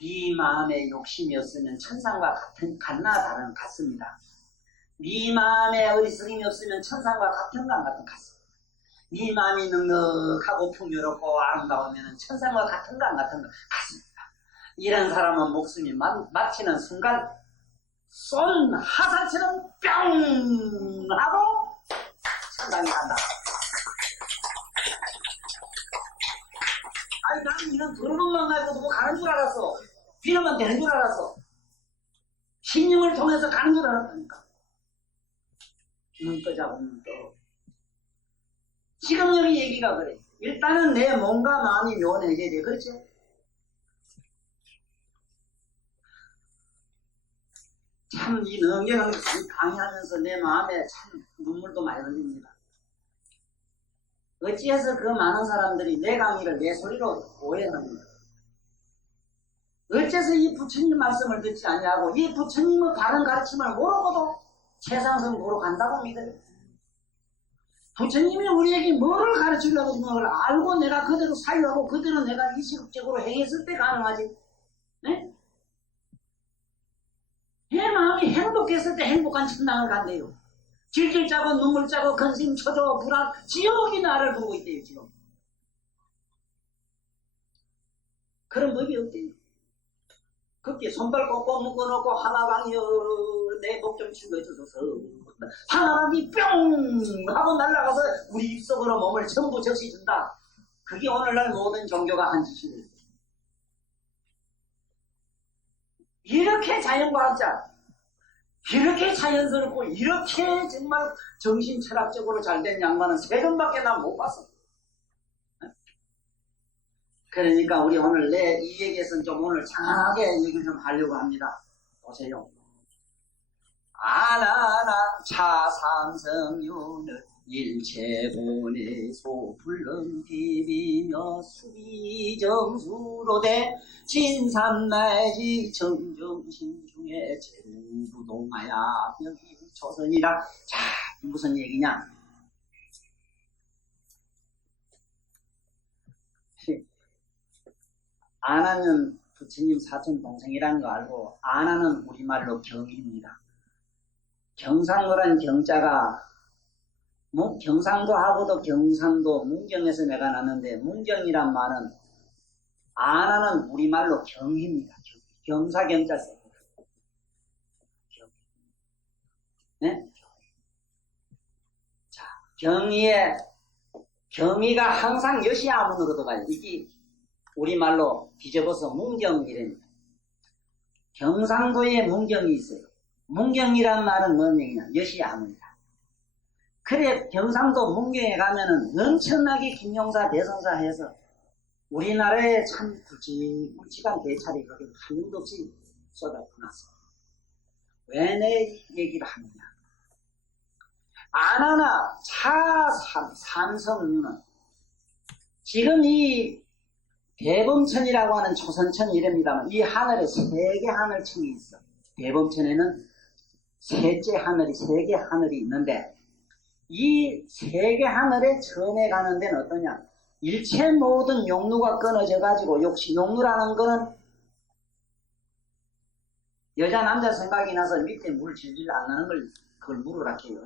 네 마음에 욕심이 없으면 천상과 같나 다른 같습니다. 네 마음에 어리석임이 없으면 천상과 같은가 안 같은 같습니다. 네 마음이 넉넉하고 풍요롭고 아름다우면 천상과 같은가 안 같은가 같습니다. 이런 사람은 목숨이 막히는 순간 쏜 하사처럼 뿅 하고 천당에 간다. 아니 나는 이런 더러운만 가지고 가는 줄 알았어. 빌어만 되는 줄 알았어. 신님을 통해서 가는 줄 알았다니까. 눈 떠자고 눈 떠. 지금 여기 얘기가 그래. 일단은 내 몸과 마음이 묘해져야 돼. 그렇죠? 참 이 능경을 강의하면서 내 마음에 참 눈물도 많이 흘립니다. 어찌해서 그 많은 사람들이 내 강의를 내 소리로 오해합니다. 어째서 이 부처님 말씀을 듣지 아니하고 이 부처님의 바른 가르침을 모르고도 세상성 보러 간다고 믿어요. 부처님이 우리에게 뭐를 가르치려고 하는 걸 알고 내가 그대로 살려고 그대로 내가 의식적으로 행했을 때 가능하지. 네? 내 마음이 행복했을 때 행복한 천당을 간대요. 질질 짜고 눈물 짜고 근심 초조 불안 지옥이 나를 부르고 있대요. 지금 그런 법이 없대요. 그렇게 손발 꽂고 묶어놓고 하나방이여 내 목 좀 치고 있어서 하나방이 뿅 하고 날아가서 우리 입속으로 몸을 전부 적시준다. 그게 오늘날 모든 종교가 한 짓이에요. 이렇게 자연과학자 이렇게 자연스럽고 이렇게 정말 정신철학적으로 잘된 양반은 세금밖에 난 못 봤어. 그러니까 우리 오늘 이 얘기에서는 좀 오늘 장하게 얘기를 좀 하려고 합니다. 보세요. 아나나 차삼성윤을 일체본에소 불능비비며 수비정수로 대 진삼날지 정정신 중에 제부동하야 병이 조선이라. 자, 무슨 얘기냐? 아나는 부처님 사촌 동생이라는 거 알고 아나는 우리말로 경입니다. 경상도란 경자가 경상도하고도 경상도 문경에서 내가 났는데 문경이란 말은 아나는 우리말로 경입니다. 경사경자 씁니다. 네? 자, 경의가 항상 여시아문으로도 가요. 이게 우리말로 뒤집어서 문경이랍니다. 경상도에 문경이 있어요. 문경이란 말은 뭔 얘기냐? 여시아문이다. 그래 경상도 문경에 가면은 엄청나게 김용사 대성사 해서 우리나라에 참 굵직굵직한 대찰이 그렇게 한 놈도 없이 쏟아부었어. 왜 내 얘기를 하느냐? 아나나 차 삼성유는 지금 이 대범천이라고 하는 초선천이 이랍니다만 이 하늘에 세 개 하늘층이 있어. 대범천에는 셋째 하늘이 세 개 하늘이 있는데 이 세 개 하늘에 처음에 가는 데는 어떠냐? 일체 모든 용루가 끊어져 가지고 역시 용루라는 거는 여자 남자 생각이 나서 밑에 물 질질 안 나는 걸 그걸 물으라 해요.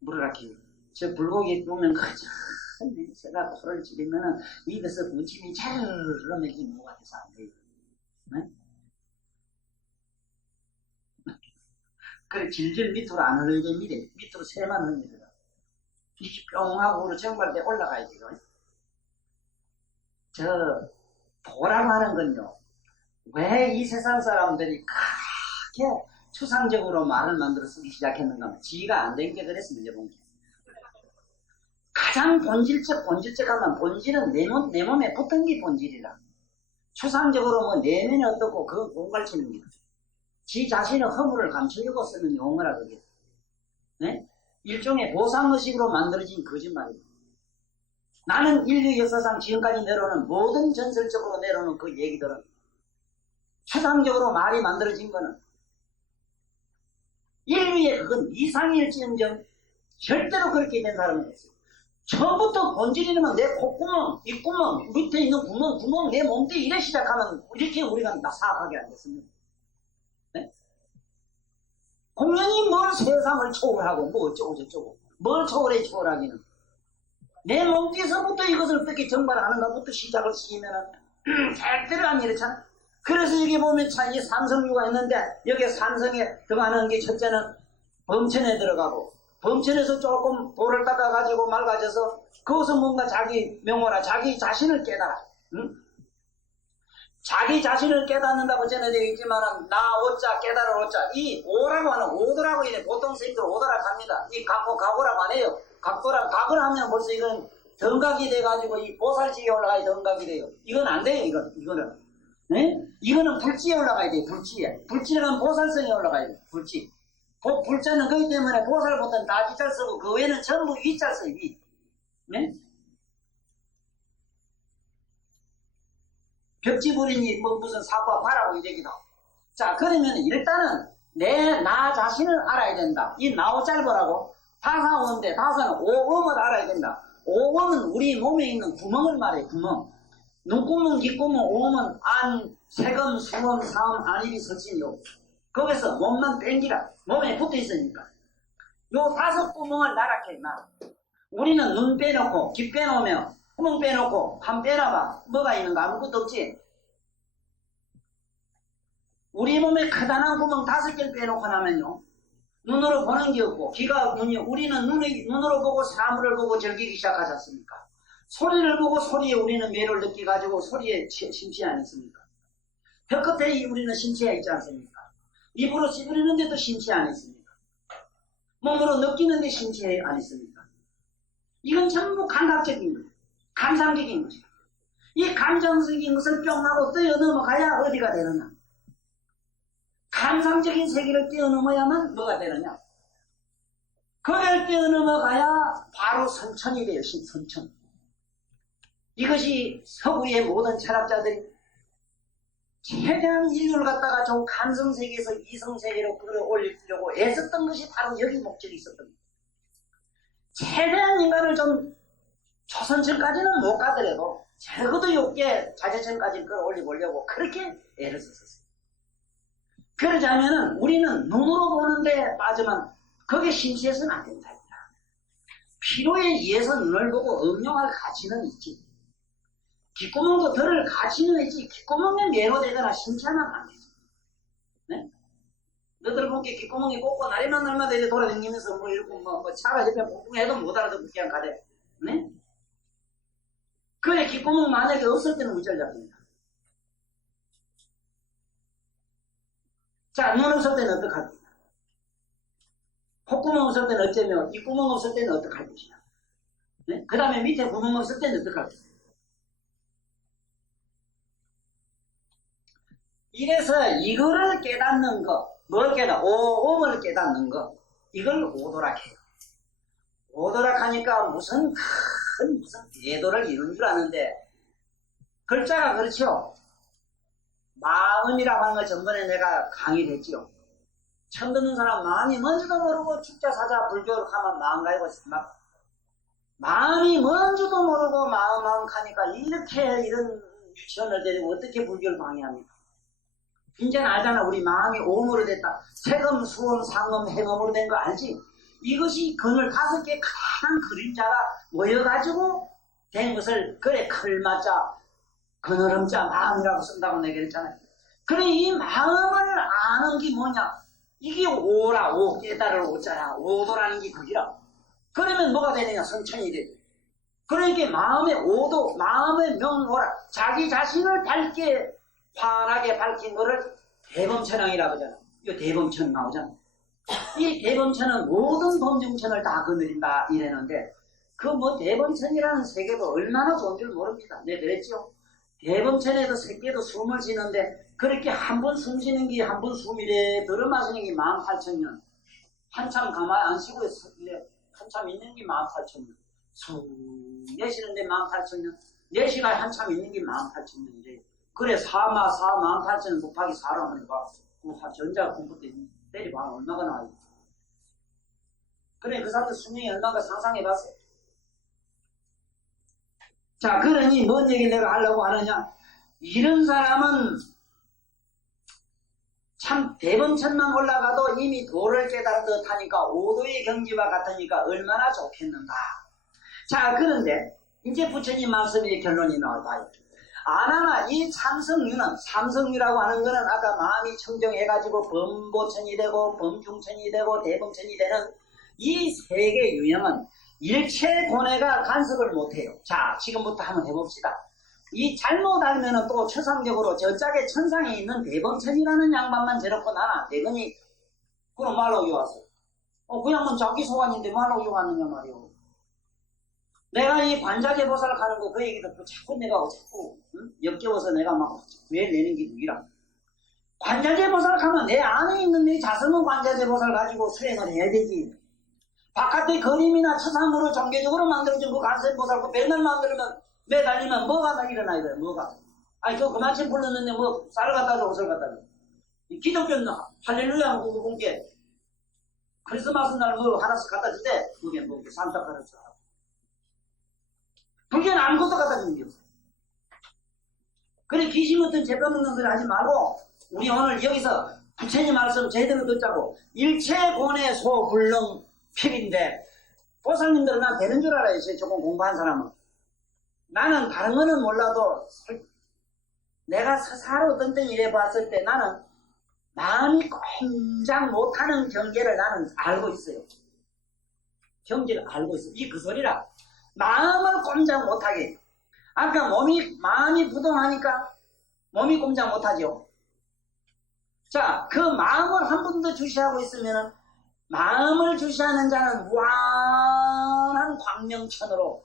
물으라 해요. 저 불고기 보면 큰 냄새가 코를 찌르면은 입에서 군침이 잘 흘러내지 뭐가 돼서 안 돼요. 네? 그래 질질 밑으로 안 흘리게 미래 밑으로 새만 흘리더라. 이렇게 뿅 하고 정발대 올라가야 돼요. 저 도라고 하는 건요. 왜 이 세상 사람들이 그렇게 추상적으로 말을 만들어 쓰기 시작했는가 하면 지가 안 된 게 그랬어. 문제 본 게. 가장 본질적 하면 본질은 내 몸에 붙은 게 본질이라. 추상적으로 뭐 내면이 어떻고 그거 못 가르치는 거야. 지 자신의 허물을 감추려고 쓰는 용어라 그게. 네? 일종의 보상의식으로 만들어진 거짓말이에요. 나는 인류 역사상 지금까지 내려오는 모든 전설적으로 내려오는 그 얘기들은 추상적으로 말이 만들어진 거는 인류의 그건 이상일지언정 절대로 그렇게 된 사람은 없어요. 처음부터 본질이면 내 콧구멍, 입구멍, 밑에 있는 구멍, 내 몸뚱이 이래 시작하면 이렇게 우리가 다 사악하게 안 됐습니다. 네? 공연히 뭘 세상을 초월하고 뭐 어쩌고 저쩌고 뭘 초월해 초월하기는 내 몸뚱이서부터 이것을 어떻게 정발하는가부터 시작을 시키면은 절대로 안 이렇잖아. 그래서 여기 보면 참 이 산성류가 있는데 여기 산성에 들어가는 게 첫째는 범천에 들어가고 범천에서 조금 돌을 닦아가지고 맑아져서 거기서 뭔가 자기 명호라 자기 자신을 깨달아. 응? 자기 자신을 깨닫는다고 전에 되어 있지만은 나 오자 깨달아 오자 이 오라고 하는 오도라고 이래 보통 스님들 오도라 합니다. 이 각오라고 안 해요. 각을 하면 벌써 이건 덩각이 돼가지고 이 보살지에 올라가야 덩각이 돼요. 이건 안 돼요. 이거는. 네? 이거는 불지에 올라가야 돼요. 불지는 보살성에 올라가야 돼요. 불지. 불자는 그렇기 때문에 보살보다는 다 지자 쓰고 그 외에는 전부 위자 써요. 위. 네? 벽지부리니 뭐 무슨 사과 봐라고 이 얘기도 하고. 자 그러면 일단은 나 자신을 알아야 된다. 이 나오짤보라고 다사오인데 다사는 오음을 알아야 된다. 오음은 우리 몸에 있는 구멍을 말해. 구멍. 눈구멍, 귓구멍, 오음은 안, 세금, 수음, 사음, 안입이 설신이요. 거기서 몸만 땡기라. 몸에 붙어 있으니까. 요 5 구멍을 나락해 놔. 우리는 눈 빼놓고 귀 빼놓으면 구멍 빼놓고 한 빼놔봐. 뭐가 있는가? 아무것도 없지. 우리 몸에 커다란 구멍 5개를 빼놓고 나면요. 눈으로 보는 게 없고 귀가 눈이 우리는 눈으로 보고 사물을 보고 즐기기 시작하지 않습니까? 소리를 보고 소리에 우리는 매를 느껴가지고 소리에 심취해 안 있습니까? 혀끝에 우리는 심취해 있지 않습니까? 입으로 씹으려는데도 심취해 안 있습니까? 몸으로 느끼는데 심취해 안 있습니까? 이건 전부 감각적인 거예요. 감상적인 거죠. 이 감정적인 것을 뿅하고 뛰어넘어가야 어디가 되느냐? 감상적인 세계를 뛰어넘어야만 뭐가 되느냐? 그걸 뛰어넘어가야 바로 선천이 돼요. 선천. 이것이 서구의 모든 철학자들이 최대한 인류를 갖다가 좀 감성세계에서 이성세계로 끌어올리려고 애썼던 것이 바로 여기 목적이 있었던 거예요. 최대한 인간을 좀 초선천까지는 못 가더라도 적어도 욕계 자제천까지 끌어올리려고 그렇게 애를 썼었어요. 그러자면은 우리는 눈으로 보는데 빠지면 거기에 심취해서는 안 된다. 필요에 의해서 눈을 보고 응용할 가치는 있지. 귓구멍도 들을 가치는 있지. 귓구멍에 매료되거나 심취하면 안 되지. 네? 너들 보기에 귓구멍이 꽂고 날이면 날마다 이제 돌아다니면서 뭐 이러고 뭐 차가 옆에 뽕뽕해도 못 알아듣고 그냥 가래. 네? 그래 귓구멍 만약에 없을 때는 우절 잡힙니다. 자, 눈 없을 때는 어떡할 것이냐? 콧구멍 없을 때는 어쩌며 입구멍 없을 때는 어떡할 것이냐? 네? 그 다음에 밑에 구멍 없을 때는 어떡할 것이냐? 이래서 이거를 깨닫는 거, 뭘 깨닫? 오음을 깨닫는 거, 이걸 오도락해요. 오도락하니까 무슨 대도를 이룬 줄 아는데 글자가 그렇죠. 마음이라고 하는 걸 전번에 내가 강의를 했지요. 처음 듣는 사람 마음이 뭔지도 모르고 축자 사자 불교를 하면 마음 가지고 막 마음이 뭔지도 모르고 마음 가니까 이렇게 이런 유치원을 데리고 어떻게 불교를 방해합니까? 이제는 알잖아. 우리 마음이 오음으로 됐다. 세금, 수음, 상음, 행음으로 된 거 알지? 이것이 그늘 5개 큰 그림자가 모여가지고 된 것을 그래 클마자 그늘음자 마음이라고 쓴다고 내가 그랬잖아요. 그래 이 마음을 아는 게 뭐냐? 이게 오라 오 깨달을 오자라 오도라는 게 그기라. 그러면 뭐가 되느냐? 성천이 돼. 그러니까 마음의 오도 마음의 명오라 자기 자신을 밝게 환하게 밝힌 거를 대범천왕이라고 하잖아. 이거 대범천 나오잖아. 이 대범천은 모든 범중천을 다 거느린다 이랬는데 그 뭐 대범천이라는 세계가 얼마나 좋은 줄 모릅니다. 내가 그랬죠. 대범천에도 새끼도 숨을 쉬는데 그렇게 한 번 숨 쉬는 게 한 번 숨이래 들어 마시는 게 18,000년 한참 가만히 안 쉬고 한참 있는 게 18,000년 숨 내쉬는데 18,000년 내쉬가 한참 있는 게 18,000년이래. 그래 18,000년 곱하기 4로 하면 봐. 전자 공부 때 때려봐 얼마가 나와요. 그래 그 사람들 수명이 얼마가 상상해봤어. 자 그러니 뭔 얘기 내가 하려고 하느냐. 이런 사람은 참 대범천만 올라가도 이미 도를 깨달은 듯하니까 오도의 경지와 같으니까 얼마나 좋겠는가. 자 그런데 이제 부처님 말씀이 결론이 나와요. 아나나 이 참성류는 삼성류라고 하는 거는 아까 마음이 청정해가지고 범보천이 되고 범중천이 되고 대범천이 되는 이 세 개 유형은 일체 고뇌가 간섭을 못해요. 자 지금부터 한번 해봅시다. 이 잘못 알면은 또 초상적으로 저짝에 천상에 있는 대범천이라는 양반만 저렇고 나나 대건이 그럼 말로 왔어. 그냥 뭐 자기 소관인데 말로 왔느냐 말이오. 내가 이 관자재보살 가는 거 그 얘기도 자꾸 내가 자꾸 역겨워서 내가 막 왜 내는 게 누기라. 관자재보살 가면 내 안에 있는 내 자성은 관자재보살 가지고 수행을 해야 되지. 바깥의 그림이나 처상으로 종교적으로 만들어진 그 관세보살 그 맨날 만들면 매달리면 뭐가 다 일어나야 돼. 뭐가. 아니 저 그만큼 불렀는데 뭐 쌀을 갖다 줘 옷을 갖다 줘. 기독교는 할렐루야 공개 크리스마스 날 뭐 하나씩 갖다 주대. 그게 뭐 산타크로스. 불교는 아무것도 갖다 주는 게 없어. 그래 귀신 같은 재병 먹는 소리 하지 말고 우리 오늘 여기서 부처님 말씀 제대로 듣자고. 일체 고뇌 소불능 필인데 보살님들은 난 되는 줄 알아요. 조금 공부한 사람은. 나는 다른 거는 몰라도 내가 스스로 뜬뜬히 일해봤을 때 나는 마음이 꼼짝 못하는 경계를 나는 알고 있어요. 경계를 알고 있어. 이 그 소리라. 마음을 꼼짝 못하게. 아까 마음이 부동하니까 몸이 꼼짝 못하죠. 자, 그 마음을 한 번 더 주시하고 있으면은 마음을 주시하는 자는 무한한 광명천으로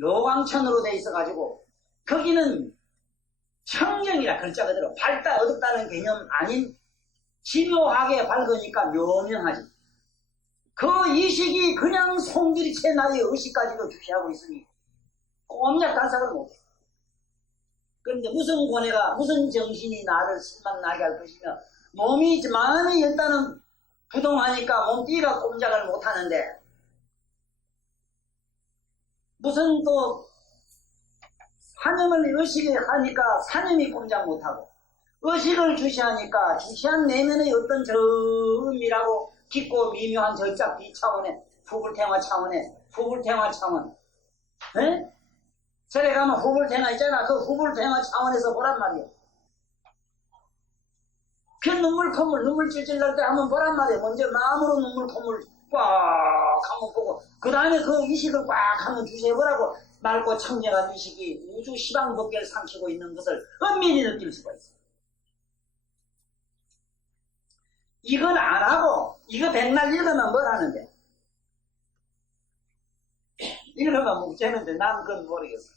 묘광천으로 돼 있어가지고 거기는 청정이라 글자 그대로 밝다 어둡다는 개념 아닌 집요하게 밝으니까 묘명하지. 그 이식이 그냥 송두리째 나의 의식까지도 주시하고 있으니 꼼짝 단삭을 못해. 그런데 무슨 고뇌가 무슨 정신이 나를 실망나게 할 것이며 마음이 일단은 부동하니까 몸띠가 꼼짝을 못하는데 무슨 또 사념을 의식을 하니까 사념이 꼼짝 못하고 의식을 주시하니까 주시한 내면의 어떤 저 의미라고 깊고 미묘한 절작 비차원의 후불탱화 차원 에? 절에 가면 후불탱화 있잖아. 그 후불탱화 차원에서 보란 말이야. 그 눈물 찔찔 날 때 한번 보란 말이야. 먼저 마음으로 눈물 꽉 한번 보고 그 다음에 그 의식을 꽉 한번 주시해보라고. 맑고 청량한 의식이 우주 시방 법계를 삼키고 있는 것을 엄밀히 느낄 수가 있어. 이걸 안 하고 이거 백날 읽으면 뭘 하는데? 읽으면 묵죄는데 난 그건 모르겠어.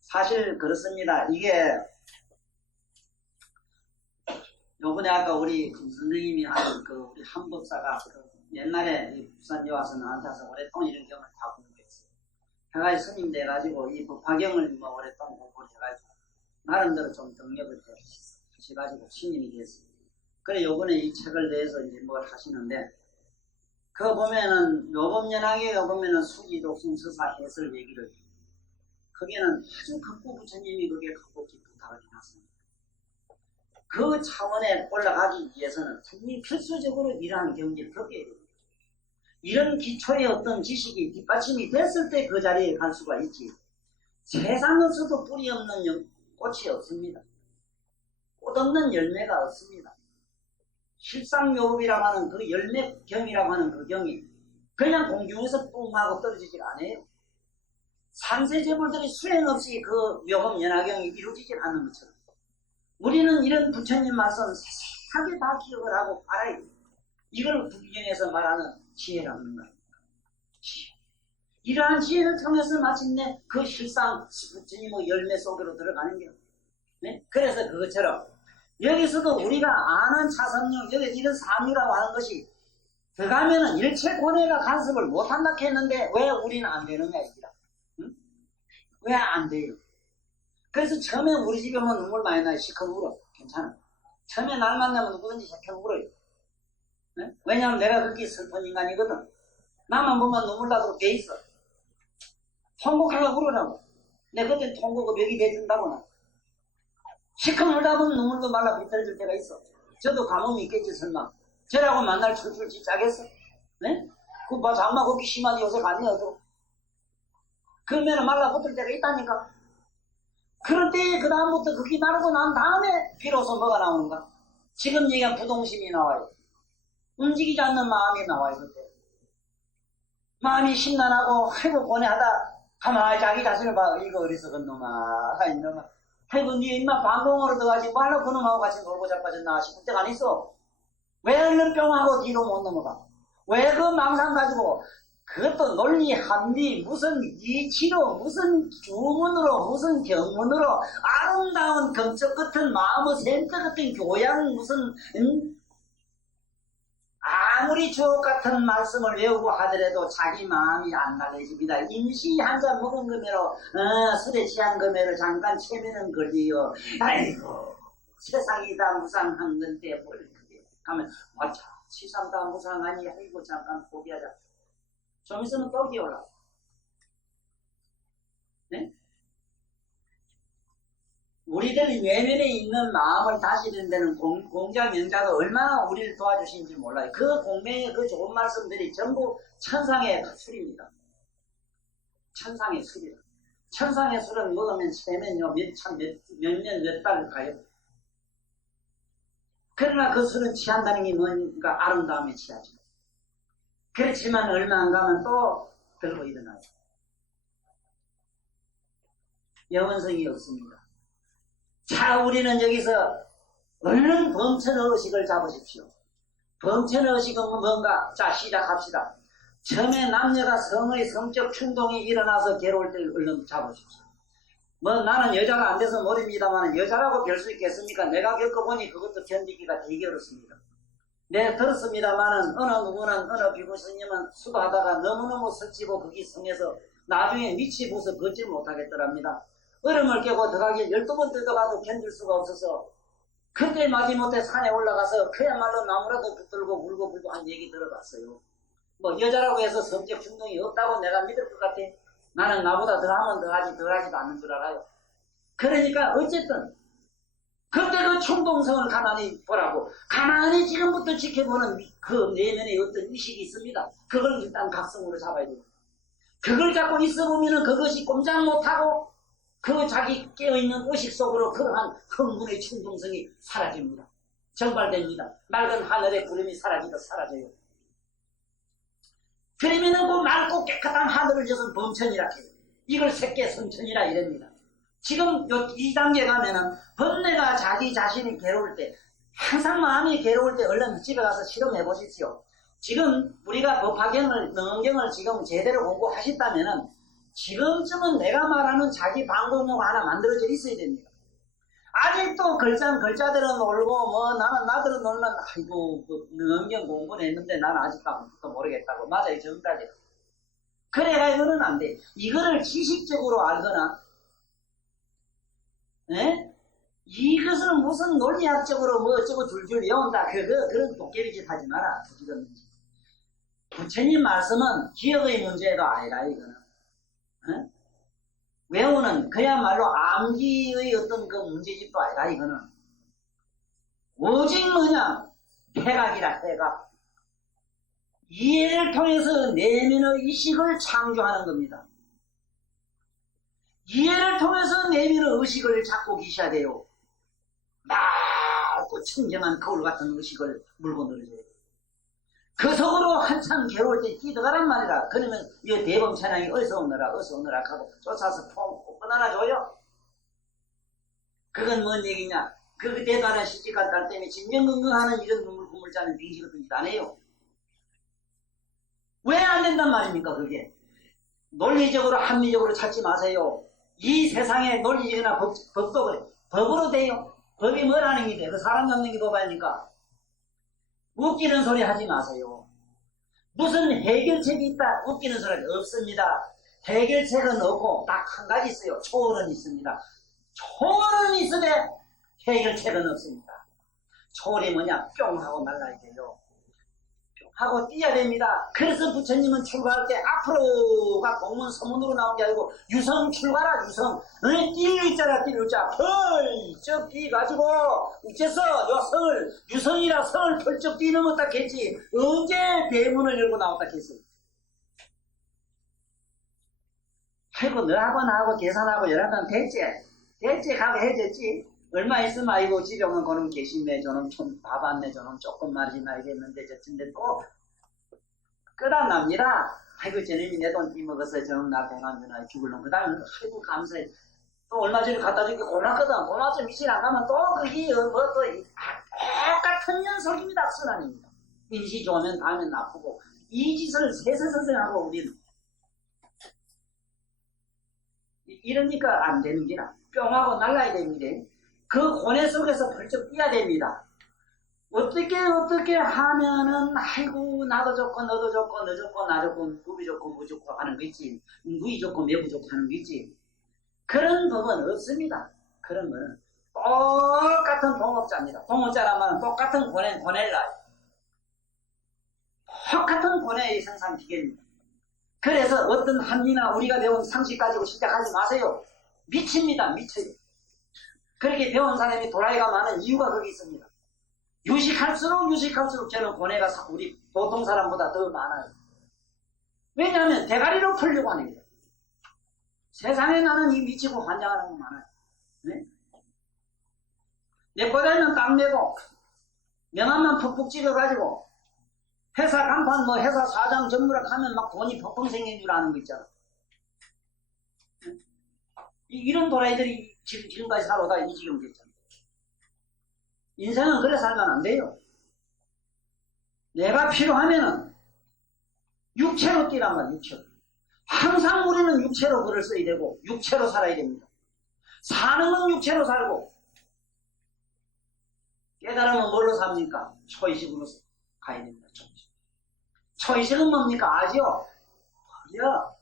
사실 그렇습니다. 이게 요번에 아까 우리 선생님이 하는 그 우리 한법사가 그 옛날에 부산에 와서 나한테 와서 오랫동안 이런 경험을 다 공부했어요. 해가지고 스님 돼가지고 이 법화경을 뭐 오랫동안 공부를 해가지고 나름대로 좀 등력을 하셔가지고 스님이 됐어요. 그래 요번에 이 책을 내서 이제 뭘 하시는데 그거 보면은 요법연학에 보면은 수기독승 서사 해설 얘기를 거기에는 아주 극구 부처님이 그게 극구 부탁을 해놨습니다. 그 차원에 올라가기 위해서는 분명히 필수적으로 이러한 경지를 겪어야 됩니다. 이런 기초의 어떤 지식이 뒷받침이 됐을 때 그 자리에 갈 수가 있지. 세상에서도 뿌리 없는 꽃이 없습니다. 꽃 없는 열매가 없습니다. 실상묘법이라고 하는 그 열매경이라고 하는 그 경이 그냥 공중에서 뿡 하고 떨어지질 않아요. 삼세제불들이 수행 없이 그 묘법 연화경이 이루어지질 않는 것처럼 우리는 이런 부처님 말씀 세세하게 다 기억을 하고 알아야 돼요. 이걸 부기경에서 말하는 지혜라는 거예요. 지혜. 이러한 지혜를 통해서 마침내 그 실상 부처님의 열매 속으로 들어가는 거예요. 네? 그래서 그것처럼 여기서도 우리가 아는 차선용 여기 이런 삼유라고 하는 것이 들어가면은 일체 고뇌가 간섭을 못한다 했는데 왜 우리는 안 되느냐 이기라. 응? 왜 안 돼요? 그래서 처음에 우리 집에 오면 눈물 많이 나요. 시커 울어. 괜찮아. 처음에 날 만나면 누구든지 시커 울어요. 네? 왜냐하면 내가 그렇게 슬픈 인간이거든. 나만 보면 눈물 나도록 돼 있어. 통곡하려고 그러라고. 내가 그때 통곡을 벽이 돼준다고 나. 시커 울다 보면 눈물도 말라 비틀어질 때가 있어. 저도 가뭄이 있겠지 설마. 저라고 만날 출출 짓짜겠어? 네? 그 뭐 장마 걷기 심하지 요새 가니어도. 그러면 말라붙을 때가 있다니까. 그럴 때 그 다음부터 그게 마르고 난 다음에 비로소 뭐가 나오는가? 지금 얘기한 부동심이 나와요. 움직이지 않는 마음이 나와요. 그때. 마음이 심란하고 아이고 고뇌하다 가만히 자기 자신을 봐. 이거 어리석은 놈아 이놈아. 아이고 니 인마 방공으로 들어가지 말로 그놈하고 같이 놀고 자빠졌나 싶을 때가 안 있어. 왜 얼른 뿅하고 뒤로 못 넘어가? 왜 그 망상 가지고 그것도 논리 합리 무슨 이치로 무슨 주문으로 무슨 경문으로 아름다운 금쪽 같은 마음의 센터 같은 교양 무슨 아무리 주옥 같은 말씀을 외우고 하더라도 자기 마음이 안 달래집니다. 임시 한 잔 먹은 금에로 술에 취한 금에로 잠깐 체면은 걸리요. 아이고 세상이 다 무상한 건데 뭘 그게 하면 맞아 세상 다 무상하니 아이고 잠깐 포기하자. 좀 있으면 또 기어라. 네? 우리들 내면에 있는 마음을 다스리는 데는 공자 명자가 얼마나 우리를 도와주신지 몰라요. 그 공명의 그 좋은 말씀들이 전부 천상의 술입니다. 천상의 술이다. 천상의 술은 먹으면 세면요 몇 년 몇 달 가요. 그러나 그 술은 취한다는 게 뭔가 아름다움에 취하죠. 그렇지만 얼마 안 가면 또 들고 일어나요. 영원성이 없습니다. 자, 우리는 여기서 얼른 범천의식을 잡으십시오. 범천의식은 뭔가? 자, 시작합시다. 처음에 남녀가 성적 충동이 일어나서 괴로울 때 얼른 잡으십시오. 뭐 나는 여자가 안 돼서 모릅니다만 여자라고 별 수 있겠습니까? 내가 겪어보니 그것도 견디기가 되게 어렵습니다. 네, 들었습니다만은 어느 누구는 어느 비구스님은 수도하다가 너무너무 설치고 거기 성에서 나중에 밑이 부서 걷질 못하겠더랍니다. 얼음을 깨고 들어가기 12번 뜯어가도 견딜 수가 없어서 그때 마지못해 산에 올라가서 그야말로 나무라도 붙들고 울고 불고 한 얘기 들어봤어요. 뭐 여자라고 해서 성적 충동이 없다고 내가 믿을 것 같아. 나는 나보다 더하면 덜하지도 않는 줄 알아요. 그러니까 어쨌든 그때 그 충동성을 가만히 보라고. 가만히 지금부터 지켜보는 그 내면에 어떤 의식이 있습니다. 그걸 일단 각성으로 잡아야 돼요. 그걸 잡고 있어보면은 그것이 꼼짝 못하고 그 자기 깨어있는 의식 속으로 그러한 흥분의 충동성이 사라집니다. 정발됩니다. 맑은 하늘의 구름이 사라지듯 사라져요. 그러면은 그 맑고 깨끗한 하늘을 져서 범천이라 해요. 이걸 색계 성천이라 이럽니다. 지금 이 단계 가면은 번뇌가 자기 자신이 괴로울 때 항상 마음이 괴로울 때 얼른 집에 가서 실험해 보십시오. 지금 우리가 법화경을 능언경을 지금 제대로 공부하셨다면은 지금쯤은 내가 말하는 자기 방공호가 하나 만들어져 있어야 됩니다. 아직도 글자들은 놀고 뭐 나들은 놀면 아이고 그 능언경 공부는 했는데 나는 아직도 아무것도 모르겠다고. 맞아요. 지금까지 그래가지고는 안 돼. 이거를 지식적으로 알거나, 예? 이것을 무슨 논리학적으로 뭐 어쩌고 줄줄 외운다. 그런 도깨비짓 하지 마라. 부처님 말씀은 기억의 문제도 아니라, 이거는. 예? 외우는 그야말로 암기의 어떤 그 문제집도 아니라, 이거는. 오직 뭐냐? 해각이라, 해각. 이해를 통해서 내면의 의식을 창조하는 겁니다. 이해를 통해서 내면의 의식을 잡고 계셔야 돼요. 맑고 청정한 거울 같은 의식을 물고 늘어져야 돼요. 그 속으로 한참 괴로울 때 뛰어가란 말이라. 그러면 이 대범천왕이 어서 오너라 하고 쫓아서 푹 끊어놔줘요. 그건 뭔 얘기냐? 그때도 하는 시집간 딸 때문에 진정건강하는 이런 눈물 구물 짜는 빙시 같은 짓 안 해요. 왜 안 된단 말입니까, 그게? 논리적으로, 합리적으로 찾지 마세요. 이 세상에 논리적이나 법도 그래. 법으로 돼요. 법이 뭐라는 게 돼요? 그 사람 잡는 게 법 아닙니까? 웃기는 소리 하지 마세요. 무슨 해결책이 있다? 웃기는 소리 없습니다. 해결책은 없고 딱 한 가지 있어요. 초월은 있습니다. 초월은 있으되 해결책은 없습니다. 초월이 뭐냐? 뿅 하고 날라야 돼요. 하고 뛰어야 됩니다. 그래서 부처님은 출가할 때 앞으로가 공문 서문으로 나온 게 아니고 유성 출가라, 유성. 뛸 자라 뛸 자. 펄쩍 뛰가지고 어째서 요 성을 유성이라 성을 펄쩍 뛰는 딱 했지. 언제 대문을 열고 나왔다 했어요. 아이고 너하고 나하고 계산하고 여러분 됐지 가고 해줬지. 얼마 있으면 아이고 집에 오면 그놈 계신네 저놈 좀 밥 안네 저놈 조금 말이나 이랬는데 저친데 또 끝안납니다. 아이고 저놈이 내 돈 띠먹었어 저놈 나 공안 주나 죽을 놈. 그 다음에 아이고 감사해. 또 얼마 전에 갖다 주기 고맙거든. 고맙죠. 미칠 안 가면 또 그게 뭐 또 똑같은 연속입니다. 순환입니다. 인시 좋으면 다음엔 나쁘고 이 짓을 세세선생하고 우리는 이러니까 안 되는 게라. 뿅하고 날라야 됩니다. 그 고뇌 속에서 벌쩍 뛰어야 됩니다. 어떻게 하면은 아이고 나도 좋고 너도 좋고 너 좋고 나 좋고 무비 좋고 무 좋고 하는 거 있지. 무이 좋고 매부 좋고 하는 거 있지. 그런 법은 없습니다. 그런 거는 똑같은 동업자입니다. 동업자라면 똑같은 고뇌를 놔요. 똑같은 고뇌의 생산 기계입니다. 그래서 어떤 합리나 우리가 배운 상식 가지고 시작하지 마세요. 미칩니다. 미쳐요. 그렇게 배운 사람이 도라이가 많은 이유가 거기 있습니다. 유식할수록 저는 고뇌가 우리 보통 사람보다 더 많아요. 왜냐하면 대가리로 풀려고 하는 거예요. 세상에 나는 이 미치고 환장하는 거 많아요. 네? 내 꼬다리는 딱 내고 명함만 푹푹 찍어가지고 회사 간판 회사 사장 전무라 하면 막 돈이 펑펑 생긴 줄 아는 거 있잖아. 네? 이런 도라이들이 지금까지 살아오다 이 지경 됐잖아. 인생은 그래 살면 안 돼요. 내가 필요하면은 육체로 뛰란 말이야. 육체로. 항상 우리는 육체로 글을 써야 되고 육체로 살아야 됩니다. 사는 건 육체로 살고 깨달으면 뭘로 삽니까? 초의식으로 가야 됩니다. 초의식은 뭡니까? 아죠? 버려.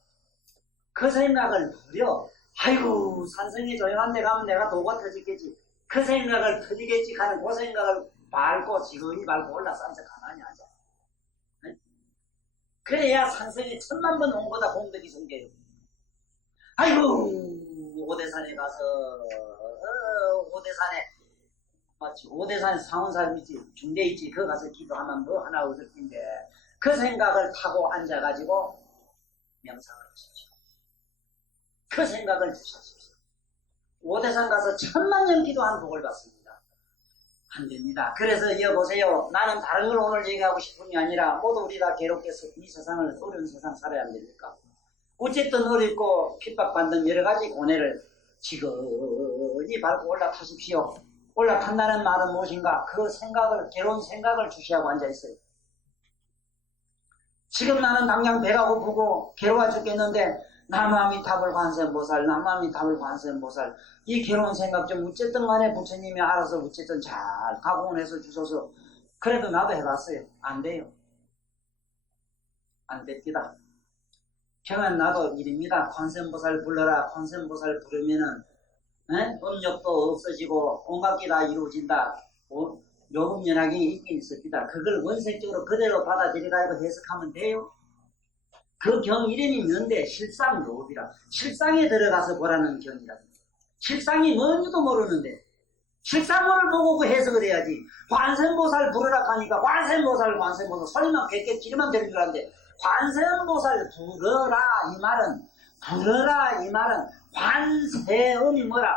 그 생각을 버려. 아이고 산성이 조용한 데 가면 내가 도가 터지겠지. 그 생각을 터지겠지 하는 그 생각을 밟고 지근히 밟고 올라서면서 가만히 앉아. 네? 그래야 산성이 1000만 번 온 거다 공덕이 생겨요. 아이고 오대산에 가서 오대산에 마치 오대산에 상원사람 있지 중대 있지 그거 가서 기도하면 뭐 하나 얻을 텐데 그 생각을 타고 앉아가지고 명상을 하십시오. 그 생각을 주십시오. 오대산 가서 1000만년 기도한 복을 받습니다. 안 됩니다. 그래서 여보세요. 나는 다른 걸 오늘 얘기하고 싶은 게 아니라 모두 우리 다 괴롭게 이 세상을 어려운 세상 살아야 안 됩니까? 어쨌든 어렵고 핍박받는 여러 가지 고뇌를 지근히 밟고 올라타십시오. 올라탄다는 말은 무엇인가? 그 생각을 괴로운 생각을 주시하고 앉아있어요. 지금 나는 당장 배가 고프고 괴로워 죽겠는데 남아미 탑을 관세음보살 남아미 탑을 관세음보살 이 괴로운 생각 좀 어쨌든 간에 부처님이 알아서 어쨌든 잘 각오해서 주셔서 그래도 나도 해봤어요. 안 돼요. 안 됩니다. 경은 나도 일입니다. 관세음보살 불러라. 관세음보살 부르면은 음욕도 없어지고 온갖 게 다 이루어진다. 요금연하경에 있긴 있습니다. 그걸 원색적으로 그대로 받아들여가지고 해석하면 돼요. 그 경 이름이 뭔데? 실상요업이라. 실상에 들어가서 보라는 경이라. 실상이 뭔지도 모르는데 실상을 보고 그 해석을 해야지. 관세음보살 부르라 하니까 관세음보살 소리만 뱉게 지르면 되는 줄 알았는데 관세음보살 부르라 이 말은 관세음이 뭐라?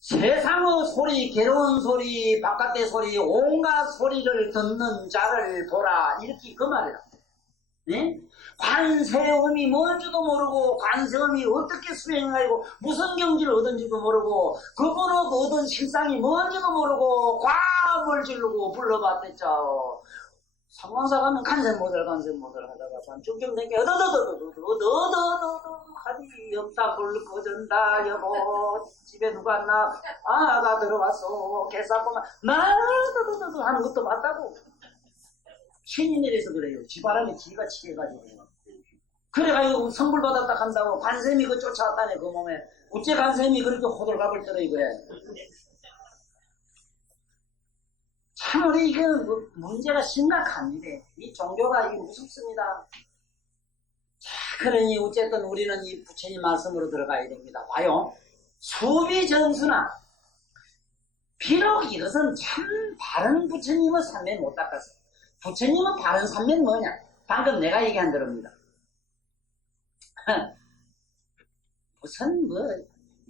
세상의 소리, 괴로운 소리, 바깥의 소리, 온갖 소리를 듣는 자를 보라. 이렇게 그 말이라. 네? 관세음이 뭔지도 모르고 관세음이 어떻게 수행하고 무슨 경지를 얻은지도 모르고 그분의 얻은 실상이 뭔지도 모르고 과음을 지르고 불러봤댔죠. 성광사 가면 간세모델 하다가 쭉쭉 내게 하니 없다 불 꺼진다 여보 집에 누가 왔나 나 들어왔어 개싸고만 나더더더 하는 것도 맞다고. 신이 내려서 그래요. 쥐바람에 지가 치해가지고. 그래가지고 성불 받았다 한다고 관세음이 그 쫓아왔다네 그 몸에. 어째 관세음이 그렇게 호들갑을 떨어 이거래. 참 우리 이거 문제가 심각합니다. 이 종교가 이게 무섭습니다. 자, 그러니 어쨌든 우리는 이 부처님 말씀으로 들어가야 됩니다. 봐요. 수비정수나 비록 이것은 참 바른 부처님의 삼면 못 닦았어. 부처님은 바른 삼면 뭐냐? 방금 내가 얘기한 대로입니다. 무슨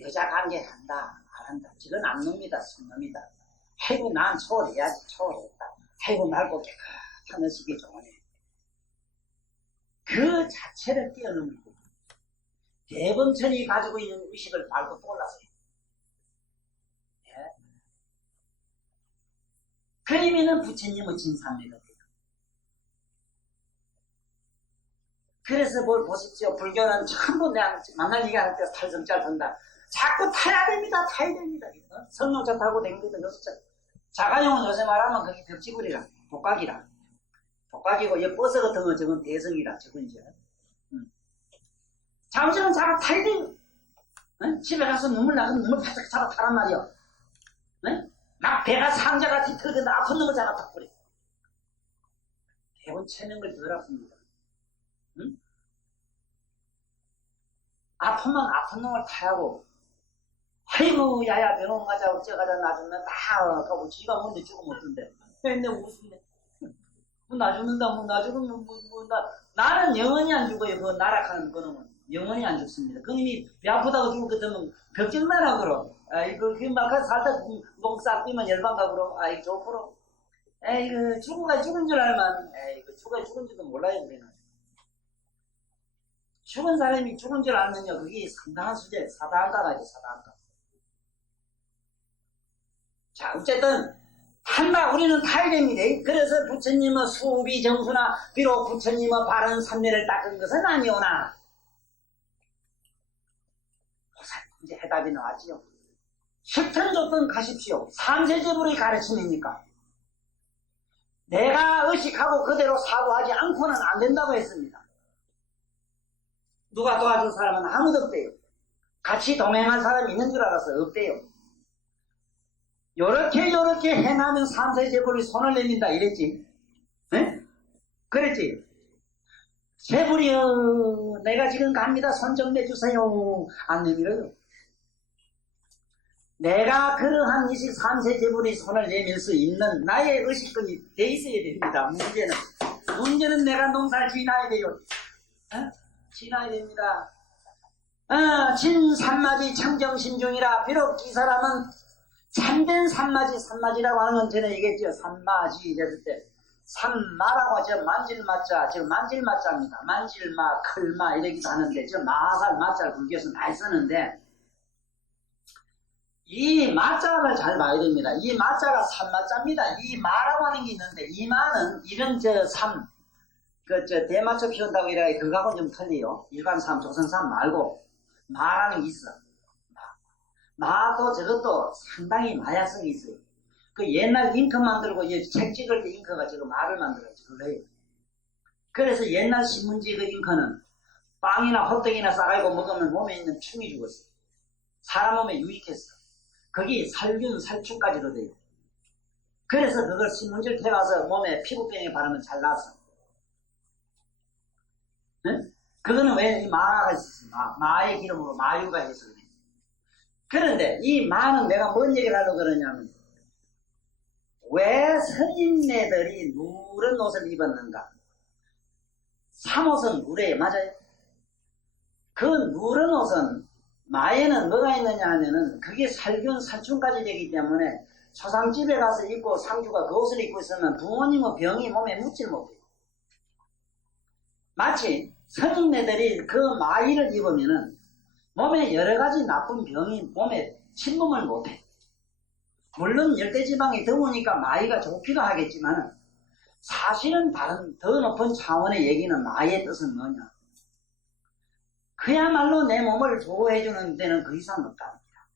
여자 관계 한다 안 한다 지금 암놈이다 순놈이다. 아이고 난 초월해야지 초월했다. 아이고 맑고 깨끗한 의식이 좋으네. 그 자체를 뛰어넘는 거예요. 대범천이 가지고 있는 의식을 밟고 떠올라서 예? 그러면은 부처님의 진삼매가 돼요. 그래서 뭘 보십시오. 불교는 전부 내가 만날 얘기할 때 탈성잘 든다. 자꾸 타야 됩니다. 타야 됩니다. 성령차 타고 댕기던 여섯차. 자가용은 요새 말하면 그게 벽지불이라. 독각이라. 독각이고 이 버스 같은 거 저건 대성이라. 저건 이제. 잠시는 자가 타야 돼요. 집에 가서 눈물 나서 눈물 바짝 잡아 타란 말이야. 막 배가 상자같이 터는데 아픈 놈을 잡아 탁버려. 대본 체면을 덜 아픕니다. 응? 아프면 아픈 놈을 타야고 아이고 야야 병원 가자 어쩌가자 놔주면 다 가고 지가 뭔데 죽으면 어떤데 맨날 웃으네. 나 죽는다 나 죽으면 나는 영원히 안 죽어요. 그 나락하는 그놈은 영원히 안 죽습니다. 그놈이 배 아프다고 죽을 것 같으면 걱정만 하고 아이고 그 막한 살다 목싹 뛰면 열반가고 아이고 좋고로 에이그 죽어가 죽은 줄 알면 에이그 죽어가 죽은 줄도 몰라요. 우리는 죽은 사람이 죽은 줄 알면요 그게 상당한 수제 사다한가가지 사다한가. 자 어쨌든 한다 우리는 타야 됩니다. 그래서 부처님의 수비정수나 비록 부처님의 바른 삼례를 닦은 것은 아니오나 이제 해답이 나왔지요. 쉽든 좁든 가십시오. 삼세제불의 가르침이니까 내가 의식하고 그대로 사고하지 않고는 안 된다고 했습니다. 누가 도와줄 사람은 아무도 없대요. 같이 동행할 사람이 있는 줄 알았어요. 없대요. 요렇게 행하면 삼세제불이 손을 내민다 이랬지. 네? 그랬지. 제불이여 내가 지금 갑니다. 손 좀 내주세요. 안 내밀어요. 내가 그러한 의식 삼세제불이 손을 내밀 수 있는 나의 의식권이 돼 있어야 됩니다. 문제는 내가 농사를 지나야 돼요. 지나야 됩니다. 진삼마지 청정신중이라 비록 이 사람은 참된 삼마지라고 하는 건 전에 얘기했죠. 삼마지 이랬을 때 삼마라고 하죠. 만질마자 저 만질마자입니다. 만질마 클마 이러기도 하는데 저 마살 마자를 불교에서 많이 쓰는데 이 마자를 잘 봐야 됩니다. 이 마자가 삼마자입니다. 이 마라고 하는 게 있는데 이 마는 이런 대마초 피운다고 이래 그거하고는 좀 틀려요. 일반 삼, 조선 삼 말고 마라는 게 있어. 마도 저것도 상당히 마약성이 있어요. 그 옛날 잉크 만들고 책 찍을 때 잉크가 저거 마를 만들어요. 그래서 옛날 신문지 그 잉크는 빵이나 호떡이나 싸가지고 먹으면 몸에 있는 충이 죽었어. 사람 몸에 유익했어. 거기 살균, 살충까지도 돼요. 그래서 그걸 신문지를 태워서 몸에 피부병에 바르면 잘 나았어. 네? 그거는 왜 이 마가 있었어. 마의 기름으로 마유가 해서 그래. 그런데 이 마는 내가 뭔 얘기를 하려고 그러냐면 왜 선인네들이 누런 옷을 입었는가? 삼옷은 누래요. 맞아요? 그 누런 옷은 마에는 뭐가 있느냐 하면은 그게 살균, 살충까지 되기 때문에 초상집에 가서 입고 상주가 그 옷을 입고 있으면 부모님의 병이 몸에 묻질 못해요. 마치 선인네들이 그 마이를 입으면은 몸에 여러 가지 나쁜 병이 몸에 침범을 못해. 물론 열대지방이 더우니까 마이가 좋기도 하겠지만 사실은 다른 더 높은 차원의 얘기는 마이의 뜻은 뭐냐? 그야말로 내 몸을 보호해주는 데는 그 이상 없답니다.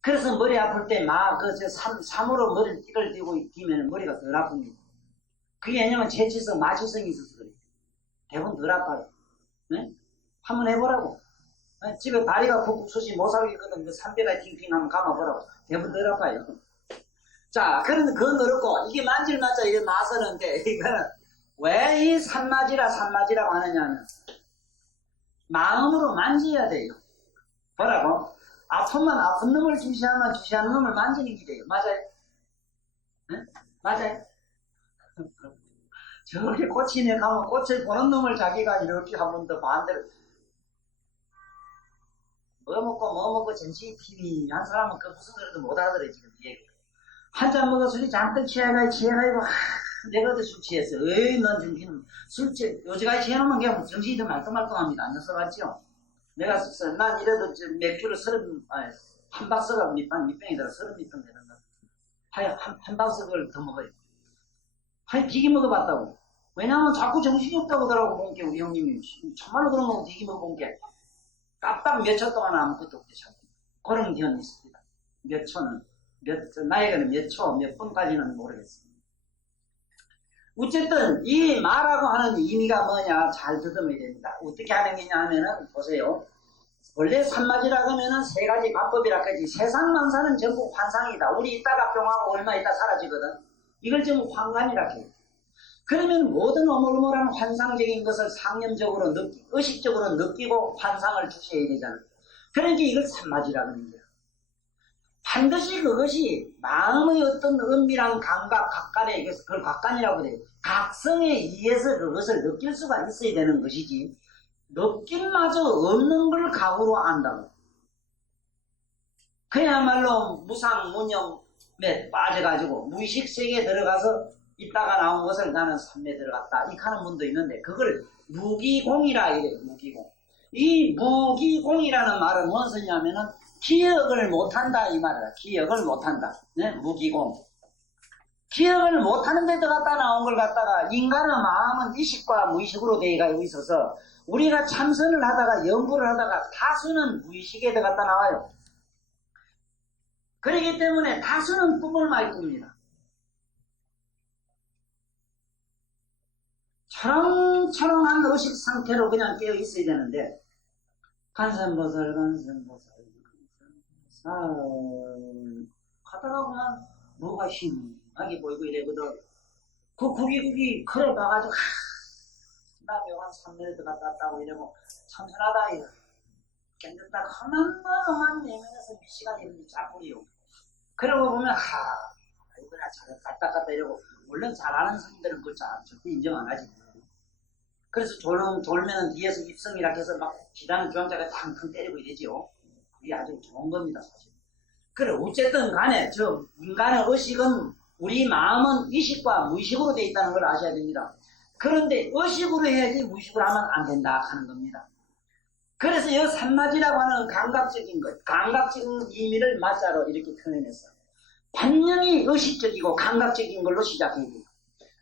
그래서 머리 아플 때 삼으로 머리를 띠고 뛰면 머리가 덜 아픕니다. 그게 왜냐면 재치성, 마취성이 있어서 그래요. 대부분 덜 아파요. 네? 한번 해보라고. 집에 다리가 푹푹 쑤시 못 살겠거든. 그 삼배가 팅팅 하면 감아보라고. 대부분 덜 아파요. 자, 그런데 그건 그렇고, 이게 만질맞자 이게 마서는데, 이거는 왜 이 산마지라고 하느냐면, 마음으로 만져야 돼요. 뭐라고? 아프면 아픈 놈을 주시하면 주시하는 놈을 만지는 길이에요. 맞아요? 네? 맞아요? 저렇게 꽃이네 가면 꽃을 보는 놈을 자기가 이렇게 한 번 더 반대로 뭐 먹고 정치 TV 한 사람은 그 무슨 소리도 못 알아들어요. 지금 이 얘기. 한 잔 먹어 술이 잔뜩 취해가지고 내가 어디 술 취했어. 에이 넌 정신은 술 취해 요즘까지 취해놓으면 그냥 정신이 더 말똥말똥합니다. 안 써봤죠? 내가 난 이래도 맥주를 한 박스가 밑병이 들어 30리터 되는 거. 한 박스를 더 먹어요. 비기 먹어봤다고. 왜냐하면 자꾸 정신이 없다고 하더라고 본게 우리 형님이. 정말로 그런 거 비기 먹어본 게. 깜빡 몇 초 동안 아무것도 없대 참. 그런 기억이 있습니다. 몇 초는 나에게는 몇 초, 몇 분까지는 모르겠습니다. 어쨌든 이 마라고 하는 의미가 뭐냐 잘 듣으면 됩니다. 어떻게 하는 게냐 하면은 보세요. 원래 산마지라고 하면은 세 가지 관법이라 하지. 세상만 사는 전부 환상이다. 우리 이따가 병하고 얼마 있다 사라지거든. 이걸 전부 환관이라 해요. 그러면 모든 어물어물한 환상적인 것을 상념적으로 의식적으로 느끼고 환상을 주셔야 되잖아요. 그러니까 이걸 산마지라고 하는 거예요. 반드시 그것이 마음의 어떤 은밀한 감각, 각간에 그걸 각간이라고 그래요. 각성에 의해서 그것을 느낄 수가 있어야 되는 것이지 느낄마저 없는 걸 각오로 안다고. 그야말로 무상무념에 빠져가지고 무의식 세계에 들어가서 있다가 나온 것을 나는 산매에 들어갔다 이 하는 분도 있는데 그걸 무기공이라 이래요. 무기공. 이 무기공이라는 말은 무엇이냐면은 기억을 못한다 이 말이야. 기억을 못한다. 네? 무기공. 기억을 못하는 데 들어갔다 나온 걸 갖다가 인간의 마음은 의식과 무의식으로 되어 있어서 우리가 참선을 하다가 연구를 하다가 다수는 무의식에 들어갔다 나와요. 그렇기 때문에 다수는 꿈을 많이 꿉니다. 초롱초롱한 의식 상태로 그냥 깨어 있어야 되는데 간선보살 가다가 그냥 뭐가 심하게 보이고 이래거든. 국이 그래 봐가지고 나 묘한 3년에 들어갔다 왔다고 이러고 참선하다 이래 견뎠다 그만 내면에서 몇 시간 이런지 짜뿌리요. 그러고 보면 이거야 잘 갔다 이러고 물론 잘하는 스님들은 그걸 절대 인정 안 하지. 그래서 졸면은 뒤에서 입성이라 해서 막 기다는 주황자가 탕탕 때리고 이러지요. 그게 아주 좋은 겁니다 사실. 그래 어쨌든 간에 저 인간의 의식은 우리 마음은 의식과 무의식으로 되어 있다는 걸 아셔야 됩니다. 그런데 의식으로 해야지 무의식으로 하면 안 된다 하는 겁니다. 그래서 이 산마지라고 하는 감각적인 것, 감각적인 의미를 맞자로 이렇게 표현했어요. 반면이 의식적이고 감각적인 걸로 시작해야 돼요.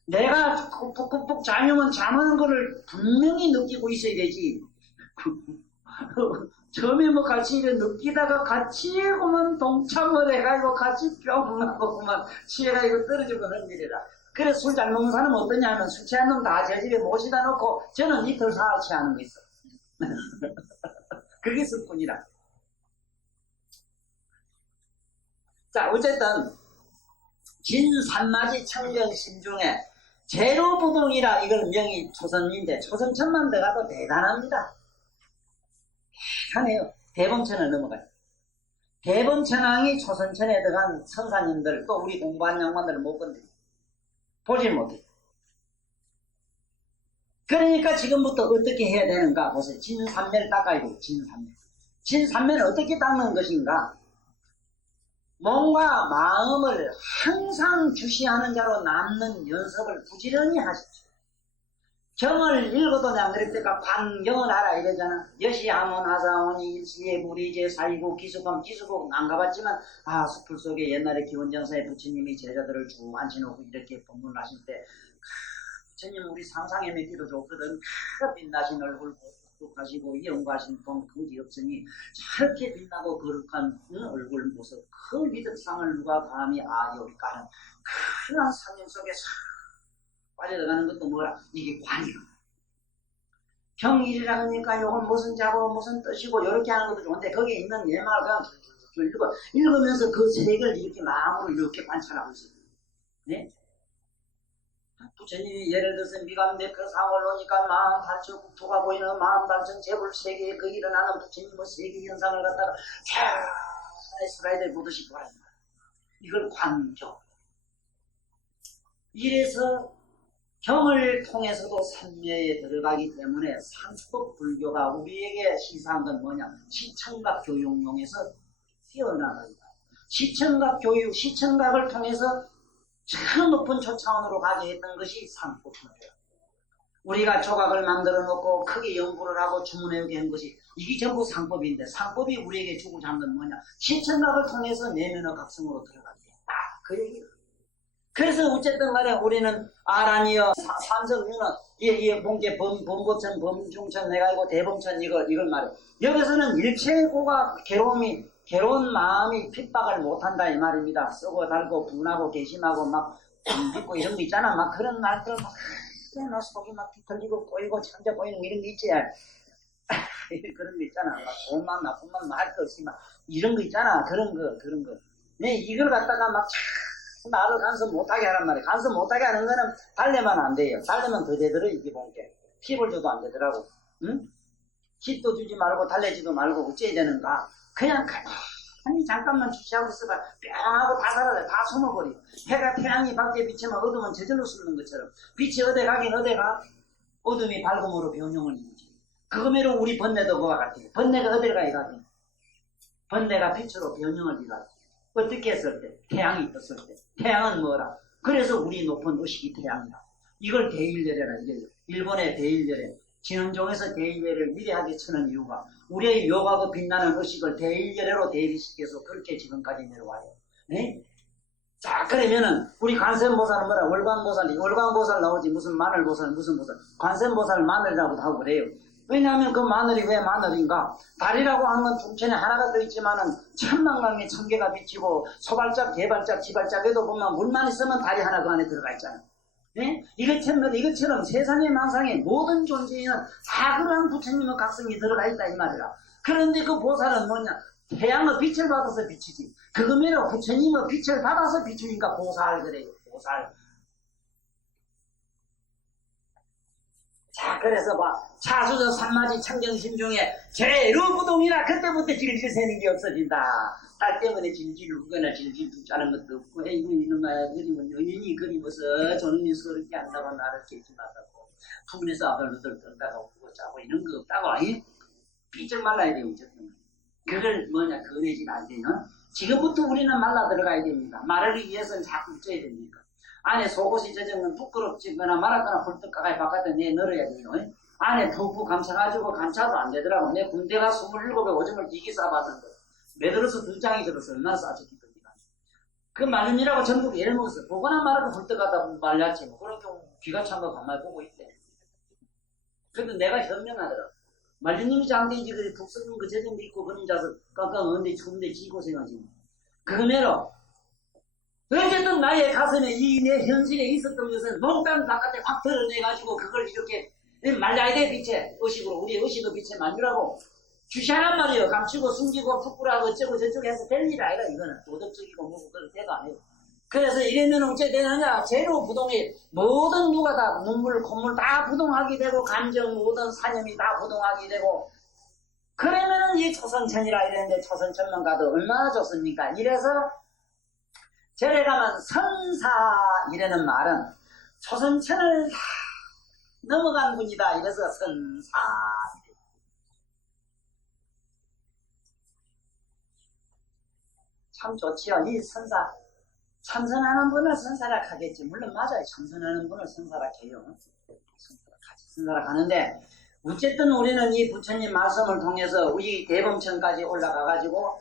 내가 푹푹푹 자면 자는 거를 분명히 느끼고 있어야 되지. 처음에 뭐 같이 이래 느끼다가 같이 그만 동참을 해가지고 같이 병나고 그만 취해가지고 떨어지고 그런 일이라. 그래서 술 잘 먹는 사람은 어떠냐 하면 술 취한 놈 다 제 집에 모시다 놓고 저는 이틀 사흘 취하는 거 있어. 그게 슬뿐이라. 자, 어쨌든 진산마지 청정신중에 제로부동이라 이걸 명이 초선인데 초선천만 들어가도 대단합니다. 대단해요. 대범천을 넘어가요. 대범천왕이 초선천에 들어간 선사님들 또 우리 공부한 양반들을 못 건드려. 보질 못해요. 그러니까 지금부터 어떻게 해야 되는가 보세요. 진산매를 닦아야 돼요. 진산매. 진산매는 어떻게 닦는 것인가? 몸과 마음을 항상 주시하는 자로 남는 연습을 부지런히 하십시오. 경을 읽어도 내가 그랬다가 관경을 하라 이러잖아. 여시하문 하사문이 일시에 부리제 사이고 기숙함 기숙은 안 가봤지만 숲풀 속에 옛날에 기원전사의 부처님이 제자들을 쭉 앉혀놓고 이렇게 법문을 하실 때 부처님 우리 상상에 맺기도 좋거든. 빛나신 얼굴 하시고 영과하신 돈 그지 없으니 저렇게 빛나고 거룩한 얼굴 모습 그 위덕상을 누가 감히 여기까는 큰한 상념 속에 싹 빠져들어가는 것도 뭐라 이게 관이야. 경일이라 그러니까 이건 무슨 자고 무슨 뜻이고 이렇게 하는 것도 좋은데 거기에 있는 내 말을 그냥 읽으면서 그 색을 이렇게 마음으로 이렇게 관찰하고 있어요. 네? 부처님이 예를 들어서 미감내 그 상을 놓으니까 마음 달청 국토가 보이는 마음 달청 재불 세계에 그 일어나는 부처님의 세계 현상을 갖다가 잘 슬라이드를 보듯이 보라. 이걸 관조. 이래서 경을 통해서도 산매에 들어가기 때문에 상법 불교가 우리에게 시사한 건 뭐냐? 시청각 교육용에서 뛰어나간다. 시청각 교육, 시청각을 통해서 참 높은 초차원으로 가게 했던 것이 상법이에요. 우리가 조각을 만들어 놓고 크게 연구를 하고 주문해오게 한 것이 이게 전부 상법인데 상법이 우리에게 주고 잡는 건 뭐냐? 시청각을 통해서 내면의 각성으로 들어가게 했다. 그 얘기예요. 그래서 어쨌든 간에 우리는 아란이여 삼성유는 이 본계 범고천 범중천 내가 이거 대범천 이걸 말해. 여기서는 일체고가 괴로운 마음이 핍박을 못한다 이 말입니다. 쓰고 달고 분하고 개심하고 막 믿고 이런 거 있잖아. 막 그런 말들 막 속이 막 뒤틀리고 꼬이고 참자 꼬이는 이런 거 있지. 그런 거 있잖아. 막 좋은만 나쁜만 말 거 없이 막 이런 거 있잖아. 그런 거. 네, 이걸 갖다가 막 나를 간섭 못하게 하란 말이야. 간섭 못하게 하는 거는 달래면 안 돼요. 달래면 더 되더라 이게 본게. 팁을 줘도 안 되더라고. 응? 팁도 주지 말고 달래지도 말고 어째야 되는가. 그냥 가만히 잠깐만 주시하고 있어봐. 뿅하고 다 사라져. 다 숨어버려. 해가 태양이 밖에 비치면 어둠은 저절로 숨는 것처럼. 빛이 어디 가긴 어디 가. 어둠이 밝음으로 변형을 이루지. 그거매로 우리 번뇌도 그와 같아요. 번뇌가 어디를 가야 가긴. 번뇌가 빛으로 변형을 이루지. 어떻게 했을 때? 태양이 떴을 때. 태양은 뭐라? 그래서 우리 높은 의식이 태양이다. 이걸 대일열애라 이래요. 일본의 대일열애. 진원종에서 대일열애를 위대하게 쳐는 이유가 우리의 요가고 빛나는 의식을 대일열애로 대리시켜서 그렇게 지금까지 내려와요. 네? 자, 그러면은 우리 관세음보살은 뭐라? 월광보살 나오지. 무슨 마늘보살 무슨 보살. 관세음보살 마늘이라고도 하고 그래요. 왜냐하면 그 마늘이 왜 마늘인가? 달이라고 하는 건 중천에 하나가 떠있지만은 천만강에 천개가 비치고 소발짝, 개발짝, 지발짝에도 보면 물만 있으면 달이 하나 그 안에 들어가 있잖아. 네? 이것처럼 세상의 망상의 모든 존재에는 다 그러한 부처님의 각성이 들어가 있다 이 말이라. 그런데 그 보살은 뭐냐? 태양의 빛을 받아서 비치지. 그거면 부처님의 빛을 받아서 비추니까 보살 그래요. 보살. 자, 그래서 차수저 산마지 청정심 중에 제로부동이라 그때부터 질질 새는 게 없어진다. 딸 때문에 질질 우거나 질질 두자는 것도 없고 이거 이놈아 그림은 연인이 그리면서 저놈이 서럽게 한다고 나를 깨지마다고 부분에서 아들로들 떤다고 오고 자고 이런 거 없다고 아니? 삐쩍 말라야 돼요. 그걸 뭐냐 꺼내지 안 되면 지금부터 우리는 말라 들어가야 됩니다. 말하기 위해서는 자꾸 쪄야 됩니까? 안에 속옷이 젖으면 부끄럽지거나 말았거나 홀떡 가까이 바깥에 내널어야 돼요. 안에 푹푹 감싸가지고 감싸도 안 되더라고. 내 군대가 27에 오줌을 기기 싸봤는데 매들어서 2장이 들어서 얼마나 싸졌기 겁니까? 그 말름이라고 전국 예를 먹었어. 보거나 말하고 홀떡 가다 말렸지. 뭐 그런 경우 귀가 찬 거 가만히 보고 있대. 그래도 내가 현명하더라. 말름님이 장대인지 그래 푹 썩은 그 저정도 있고 그런 자서 깜깜한데 추운데 지고생하지. 그러면은 어쨌든 나의 가슴에 이 내 현실에 있었던 것은 몽땅 바깥에 확 드러내가지고 그걸 이렇게 말려야 돼, 빛에. 의식으로. 우리 의식의 빛에 만들라고. 주시하란 말이에요. 감추고 숨기고 부끄러워 어쩌고 저쩌고 해서 될 일 아니라 이거는. 도덕적이고 뭐고 그럴 때가 아니에요. 그래서 이러면 어째 되느냐. 제로 부동이 모든 누가 다 눈물, 콧물 다 부동하게 되고 감정 모든 사념이 다 부동하게 되고 그러면은 이 초선천이라 이랬는데 초선천만 가도 얼마나 좋습니까? 이래서 절에 가면 선사 이라는 말은 초선천을 다 넘어간 분이다. 이래서 선사. 참 좋지요. 이 선사. 참선하는 분을 선사라 하겠지. 물론 맞아요. 참선하는 분을 선사라 해요. 선사라 하는데 어쨌든 우리는 이 부처님 말씀을 통해서 이 대범천까지 올라가가지고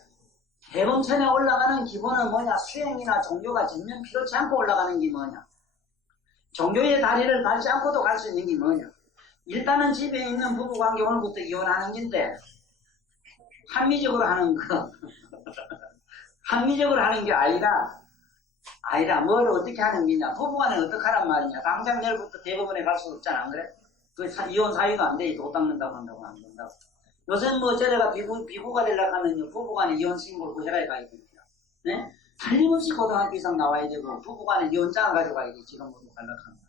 대범천에 올라가는 기본은 뭐냐? 수행이나 종교가 전면 필요치 않고 올라가는 게 뭐냐? 종교의 다리를 밟지 않고도 갈 수 있는 게 뭐냐? 일단은 집에 있는 부부관계 오늘부터 이혼하는 건데 합리적으로 하는 거 합리적으로 하는 게 아니라 뭘 어떻게 하는 게냐? 부부간에 어떻게 하란 말이냐? 당장 내일부터 대법원에 갈 수 없잖아, 안 그래? 그 이혼 사유도 안 돼. 도 닦는다고 한다고 안 된다고. 요새는 뭐 저래가 비부가 되려고 하면 부부간에 이혼 신고를 구해라에 가야 됩니다. 네? 틀림없이 고등학교 이상 나와야 되고 부부간에 이혼장을 가져가야 돼. 지금부터 가려고 합니다.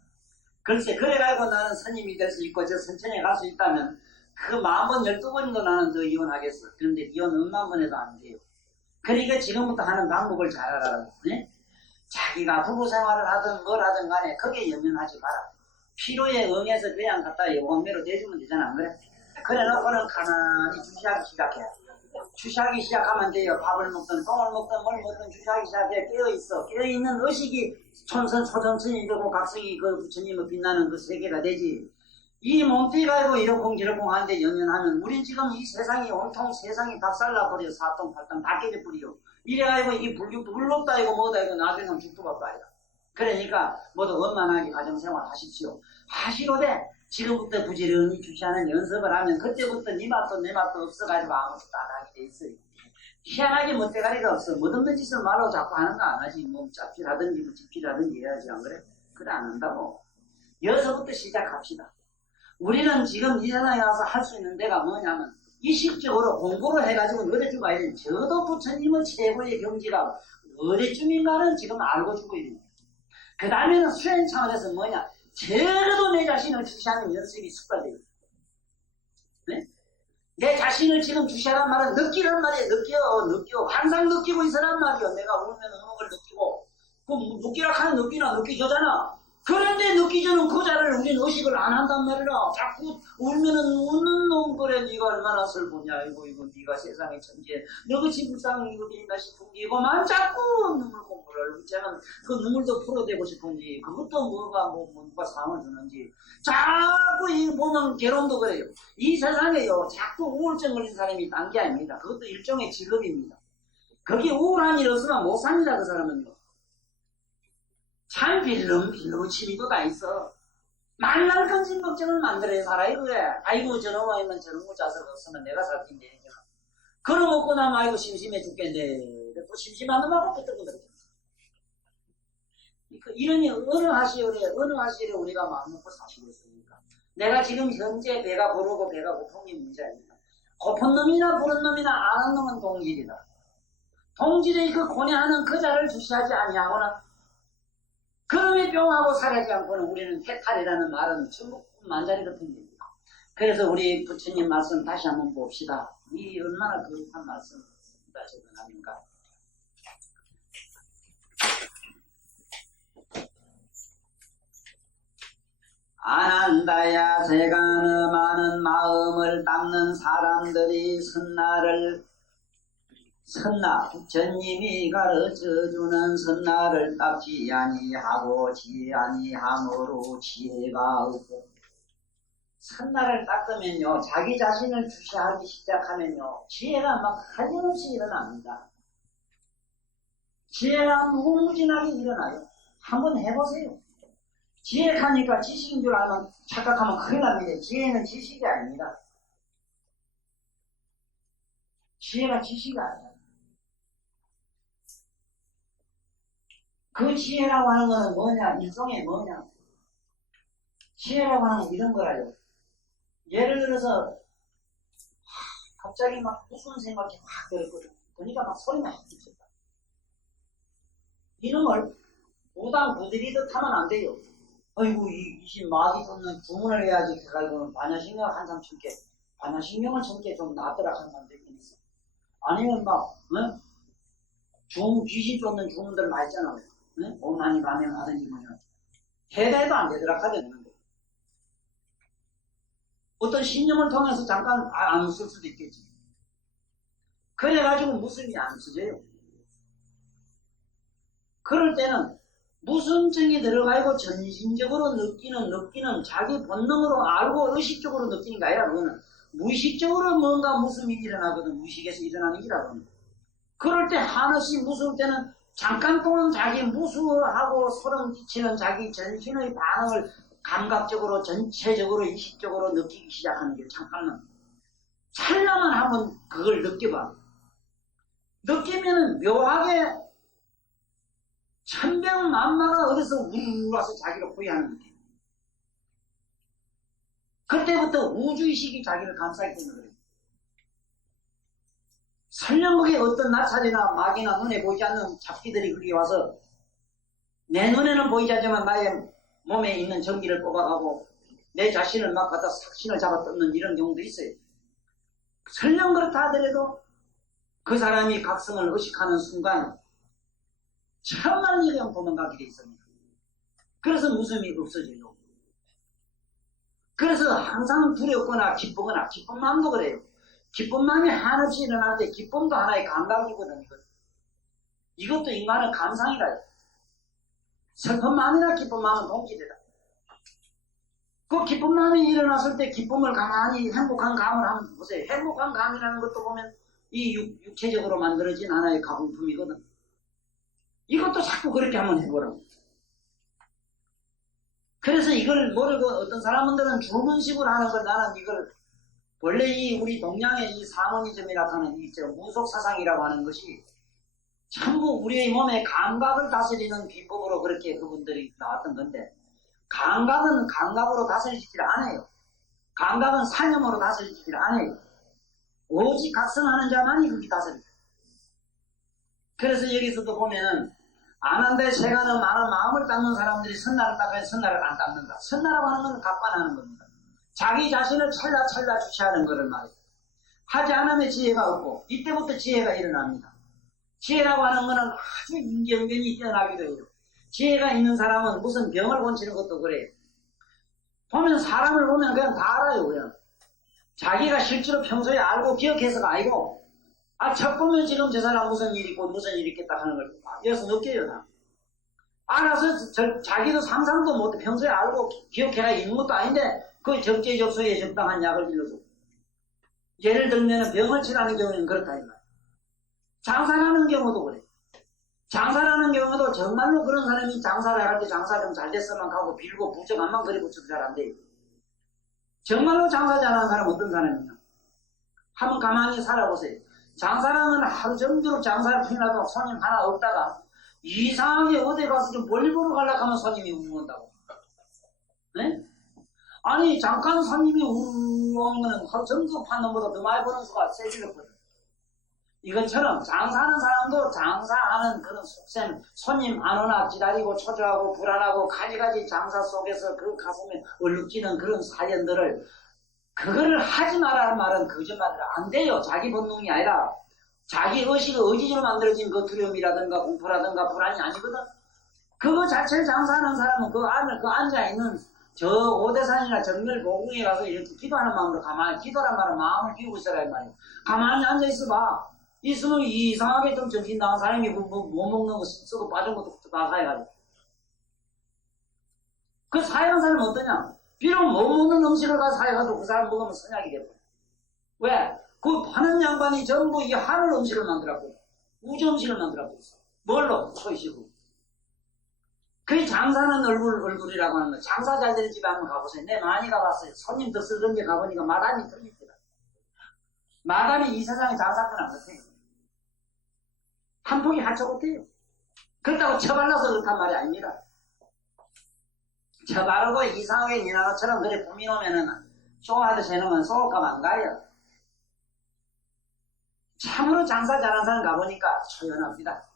글쎄 그래가지고 나는 선임이 될 수 있고 저 선천에 갈 수 있다면 그 10번 12번도 나는 더 이혼하겠어. 그런데 이혼 10,000번 해도 안 돼요. 그러니까 지금부터 하는 방법을 잘 알아라. 네? 자기가 부부 생활을 하든 뭘 하든 간에 거기에 연연하지 마라. 필요에 응해서 그냥 갖다 원매로 대주면 되잖아, 안 그래? 그래 놓고는 가만히 주시하기 시작해. 주시하기 시작하면 돼요. 밥을 먹든 똥을 먹든 뭘 먹든 주시하기 시작해. 깨어있어. 깨어있는 의식이 천선, 초전천이 되고 각성이 그 부처님의 빛나는 그 세계가 되지. 이 몸뚱이 가지고 이러쿵 저러쿵 하는데 연연하면 우린 지금 이 세상이 온통 세상이 박살나버려. 사통 팔통 다 깨져버려. 이래가지고 이게 불롭다 이고 뭐다 이고 나중에는 죽도밖에 아니라. 그러니까 모두 원만하게 가정생활 하십시오. 하시로되 지금부터 부지런히 주시하는 연습을 하면 그때부터 네 맛도 내 맛도 없어가지고 아무것도 안 하게 돼 있어요. 희한하게 멋대가리가 없어. 못없는 짓을 말로 자꾸 하는 거 안 하지. 뭐 잡질하든지 뭐 집질하든지 해야지, 안 그래? 그래 안 한다고. 여기서부터 시작합시다. 우리는 지금 이 세상에 와서 할 수 있는 데가 뭐냐면 의식적으로 공부를 해가지고 어디쯤 와야 되는 저도 부처님의 최고의 경지가 어디쯤인가는 지금 알고 주고 있는 거예요. 그 다음에는 수행 차원에서 뭐냐? 적어도 내 자신을 주시하는 연습이 습관돼요. 네? 내 자신을 지금 주시하란 말은 느끼란 말이에요. 느껴. 항상 느끼고 있으란 말이에요. 내가 울면 우는 걸 느끼고. 그 느끼라 하는 느끼나 느끼죠잖아. 그런데 느끼지는 그 자를 우린 의식을 안 한단 말이야. 자꾸 울면은 웃는 놈 그래. 네가 얼마나 슬프냐. 이거 네가 세상의 천재. 너같이 불쌍한 이거 되나 싶은 게 이거만 자꾸 눈물 공부를 어쩌면 그 눈물도 풀어대고 싶은지 그것도 뭐가 누가 상을 주는지 자꾸 이 보면 괴로움도 그래요. 이 세상에요 자꾸 우울증 걸린 사람이 딴 게 아닙니다. 그것도 일종의 직업입니다. 거기에 우울한 일 없으면 못 삽니다. 그 사람은요. 참 빌름 취미도 다 있어. 만날 건진 걱정을 만들어야 살아요. 그래. 아이고 저놈 아니면 저놈 자석 없으면 내가 살 텐데. 그럼 먹고 나면 아이고 심심해 죽겠네. 또 심심한 놈하고 끄떡끄떡. 이러니 어느 하시래 우리가 마음 먹고 사시고 있습니까? 내가 지금 현재 배가 부르고 배가 고픈 게 문제 아닙니다. 고픈 놈이나 부른 놈이나 아는 놈은 동질이다. 동질의 그 고뇌하는 그 자를 주시하지 아니하고는 그놈이 뿅하고 사라지지 않고는 우리는 해탈이라는 말은 천국만자리 같은 겁니다. 그래서 우리 부처님 말씀 다시 한번 봅시다. 이 얼마나 거룩한 말씀입니다. 아닌가. 아난다야 세간의 많은 마음을 닦는 사람들이 선나 부처님이 가르쳐주는 선나를 닦지 아니하고 지혜 아니함으로 지혜가 없고 선나를 닦으면요 자기 자신을 주시하기 시작하면요 지혜가 막 하염없이 일어납니다. 지혜가 무궁무진하게 일어나요. 한번 해보세요. 지혜하니까 지식인 줄 알면 착각하면 큰일 납니다. 지혜는 지식이 아닙니다. 지혜가 지식이 아니에요. 그 지혜라고 하는 거는 뭐냐? 일종의 뭐냐? 지혜라고 하는 건 이런 거라요. 예를 들어서 갑자기 막 무슨 생각이 확 들었거든. 그러니까 막 소리 막 붙였다. 이놈을 무당 부들이듯 하면 안 돼요. 아이고 이 마귀 쫓는 주문을 해야지 해가지고는 반야신경 한참 참게 반야신경을 참게 좀 낫더라 하는 사람도 있긴 있어. 아니면 막 귀신 쫓는 주문들 많이 있잖아요. 오만이 반응하든지 뭐냐 해도 안 되더라 하더라는 거예요. 어떤 신념을 통해서 잠깐 안 쓸 수도 있겠지. 그래가지고 무슨이 안 쓰져요. 그럴 때는 무슨증이 들어가고 전신적으로 느끼는 자기 본능으로 알고 의식적으로 느끼는 게 아니라 그거는 무의식적으로 뭔가 무슨이 일어나거든. 무의식에서 일어나는 일이라거든. 그럴 때 한없이 무서울 때는 잠깐 동안 자기 무수하고 소름 끼치는 자기 전신의 반응을 감각적으로 전체적으로 의식적으로 느끼기 시작하는 게 잠깐만 찰나만 한번 그걸 느껴봐. 느끼면은 묘하게 천병만마가 어디서 우르르 와서 자기를 포위하는 느낌. 그때부터 우주의식이 자기를 감싸기 때문에 그래요. 설령 그게 어떤 나찰이나 마귀나 눈에 보이지 않는 잡기들이 그리 와서 내 눈에는 보이지 않지만 나의 몸에 있는 전기를 뽑아가고 내 자신을 막 갖다 삭신을 잡아 뜯는 이런 경우도 있어요. 설령 그렇다 하더라도 그 사람이 각성을 의식하는 순간 천만 일령 도망가게 돼 있습니다. 그래서 웃음이 없어져요. 그래서 항상 두렵거나 기쁘거나 기쁜 마음도 그래요. 기쁜 마음이 한없이 일어날 때 기쁨도 하나의 감각이거든요. 이것도 인간의 감상이라. 슬픈 마음이나 기쁜 마음은 동기되다. 그 기쁜 마음이 일어났을 때 기쁨을 가만히 행복한 감을 한번 보세요. 행복한 감이라는 것도 보면 이 육체적으로 만들어진 하나의 가공품이거든. 이것도 자꾸 그렇게 한번 해보라고. 그래서 이걸 모르고 어떤 사람들은 주문식으로 하는 걸 나는 이걸 원래 이 우리 동양의 이 사모니즘이라고 하는 이 무속사상이라고 하는 것이 전부 우리의 몸의 감각을 다스리는 비법으로 그렇게 그분들이 나왔던 건데 감각은 감각으로 다스리지를 않아요. 감각은 사념으로 다스리지를 않아요. 오직 각성하는 자만이 그렇게 다스려요. 그래서 여기서도 보면은 안한데 세간은 많은 마음을 닦는 사람들이 선나를 닦아야 선나를 안 닦는다. 선나라고 하는 건 각관하는 겁니다. 자기 자신을 찰나찰나 주시하는 것을 말해요. 하지 않으면 지혜가 없고 이때부터 지혜가 일어납니다. 지혜라고 하는 것은 아주 인경변이 뛰어나기도 해요. 지혜가 있는 사람은 무슨 병을 고치는 것도 그래요. 보면 사람을 보면 그냥 다 알아요. 그냥 자기가 실제로 평소에 알고 기억해서가 아니고 첫 보면 지금 저 사람 무슨 일이 있고 무슨 일이 있겠다 하는 걸 여기서 느껴요. 다. 알아서 자기도 상상도 못해 평소에 알고 기억해가 있는 것도 아닌데 그 적재적소에 적당한 약을 일러주고 예를 들면 병을 치라는 경우는 그렇다 이 말이에요. 장사라는 경우도 그래. 장사라는 경우도 정말로 그런 사람이 장사를 할 때 장사 좀 잘 됐으면 가고 빌고 부정한만 그래 붙여도 잘 안 돼요. 정말로 장사 잘하는 사람 어떤 사람이냐? 한번 가만히 살아보세요. 장사라는 하루 종일 장사를 피나도 손님 하나 없다가 이상하게 어디 가서 좀 멀리 보러 가려고 하면 손님이 우는다고. 네? 아니 잠깐 손님이 우는 하루 종일 파는 것보다 더 많이 버는 수가 세지거든. 이것처럼 장사하는 사람도 장사하는 그런 속셈, 손님 안 오나 기다리고 초조하고 불안하고 가지가지 장사 속에서 그 가슴에 얼룩지는 그런 사연들을 그거를 하지 말라는 말은 거짓말이라 안 돼요. 자기 본능이 아니라 자기 의식의 의지로 만들어진 그 두려움이라든가 공포라든가 불안이 아니거든. 그거 자체를 장사하는 사람은 그 안에 그 앉아있는 저 오대산이나 정멸 고궁에 가서 이렇게 기도하는 마음으로 가만히 기도란 말은 마음을 비우고 있어라 이 말이에요. 가만히 앉아있어 봐. 있으면 이상하게 좀 정신 나간 사람이 못 먹는 거 쓰고 빠진 것도 다 사해가지고. 그 사해간 사람은 어떠냐? 비록 못 먹는 음식을 가서 사해가지고 그 사람 먹으면 선약이 되고. 왜? 그 파는 양반이 전부 이 하늘 음식을 만들었고, 우주 음식을 만들었고 있어. 뭘로? 소이시고. 그게 장사는 얼굴이라고 하는 거. 장사 잘 되는 집에 한번 가보세요. 내 많이 가봤어요. 손님 더 쓰던 데 가보니까 마담이 틀립니다. 마담이 이 세상에 장사꾼 안 같아요. 한 폭이 한쳐 못해요. 그렇다고 처발라서 그렇단 말이 아닙니다. 처바르고 이상하게 니나노처럼 그래 봄이 오면은 좋아하듯이 해놓으면 쏠까 안 가요. 참으로 장사 잘하는 사람 가보니까 초연합니다.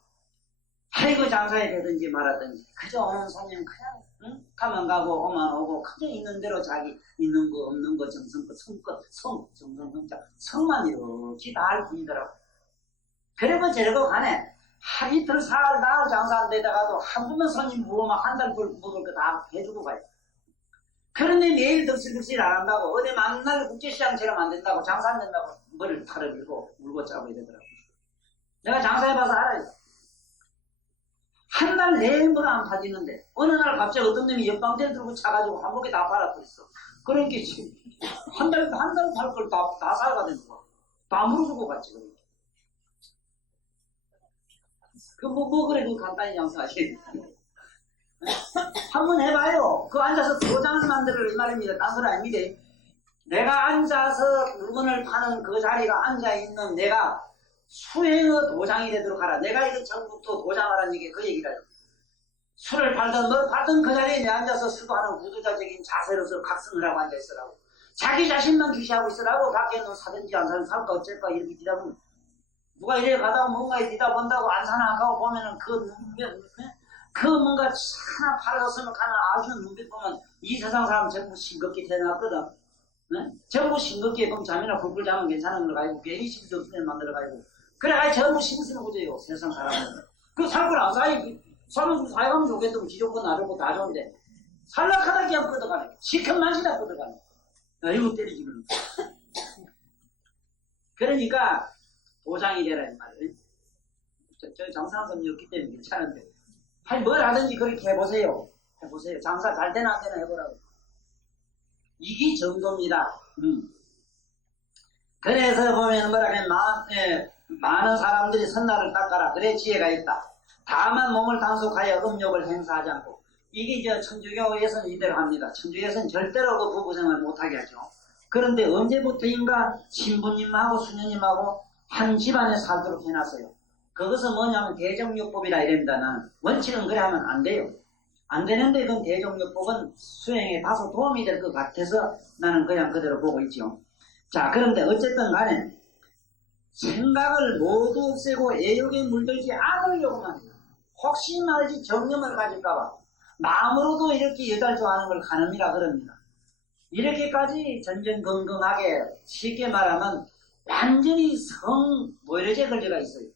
아이고 장사에 되든지 말하든지 그저 오는 손님 그냥 가면 가고 오면 오고 그저 있는 대로 자기 있는 거 없는 거 정성껏 정성성자 성만 이렇게 다 할 뿐이더라고. 그리고 저러고 가네. 한 이틀 사흘 나흘 장사 안 되다가도 한 번만 손님 부으면 한 달 먹을 거 다 해주고 가요. 그런데 매일 덕실덕실 안 한다고 어디 만날 국제시장처럼 안 된다고 장사 안 된다고 머리를 털어밀고 물고 짜고 이러더라고. 내가 장사해봐서 알아요. 한 달 내내 뭐가 안 파지는데 어느 날 갑자기 어떤 놈이 옆방대를 들고 차가지고 한 목에 다 팔았고 있어. 그러니까 지금 한 달 팔 걸 다 사가 되는 거야. 다 물어주고 갔지. 뭐 그래도 간단히 장사하지. 한번 해봐요. 그 앉아서 도장을 만들어 이 말입니다. 딴 소리 아닙니다. 내가 앉아서 물건을 파는 그 자리가 앉아있는 내가 수행의 도장이 되도록 하라. 내가 이거 전부터 도장하라는 얘기 그 얘기라요. 술을 팔든 뭐 팔든 그 자리에 내 앉아서 수도하는 구두자적인 자세로서 각성을 하고 앉아있으라고. 자기 자신만 귀시하고 있으라고. 밖에 있는 사든지 안 사든 살까 어쩔까 이렇게 뒤다 보면 누가 이래 가다가 뭔가에 뒤다 본다고 안 사나 하고 보면은 그 뭔가 하나 팔았으면 가나 아쉬운 눈빛 보면 이 세상 사람 전부 싱겁게 태어났거든. 네? 전부 싱겁게 그럼 잠이나 불불 자면 괜찮은 걸 가지고 괜히 심수 없으면 만들어 가지고 그래 전부 심쓰는 거죠 세상 사람은. 그 살걸 안 사이 살면 사이가면 좋겠다고 지좋고 나르고 다 좋은데 살락하다 그냥 뻗어가네. 시큰 만지다 뻗어가네. 이거 때리지 그러면. 그러니까 도장이 되라 이 말이에요. 저 장사하는 사람이 없기 때문에 괜찮은데 아니 뭘 하든지 그렇게 해보세요. 장사 잘 되나 안 되나 해보라고. 이게 정도입니다. 그래서 보면 뭐라 그래 많은 사람들이 선날을 닦아라. 그래 지혜가 있다. 다만 몸을 단속하여 음욕을 행사하지 않고 이게 천주교에서는 이대로 합니다. 천주교에서는 절대로 그 부부생활을 못하게 하죠. 그런데 언제부터인가 신부님하고 수녀님하고 한 집안에 살도록 해놨어요. 그것은 뭐냐면 대종요법이라 이랍니다. 나는 원칙은 그래 하면 안 돼요. 안 되는데 그건 대종요법은 수행에 다소 도움이 될 것 같아서 나는 그냥 그대로 보고 있죠. 자, 그런데 어쨌든 간에 생각을 모두 없애고 애욕에 물들지 않으려고만 해요. 혹시 말이지 정념을 가질까봐 마음으로도 이렇게 여달조하는 걸 가늠이라 그럽니다. 이렇게까지 전전긍긍하게 쉽게 말하면 완전히 모이러제 걸려가 있어요.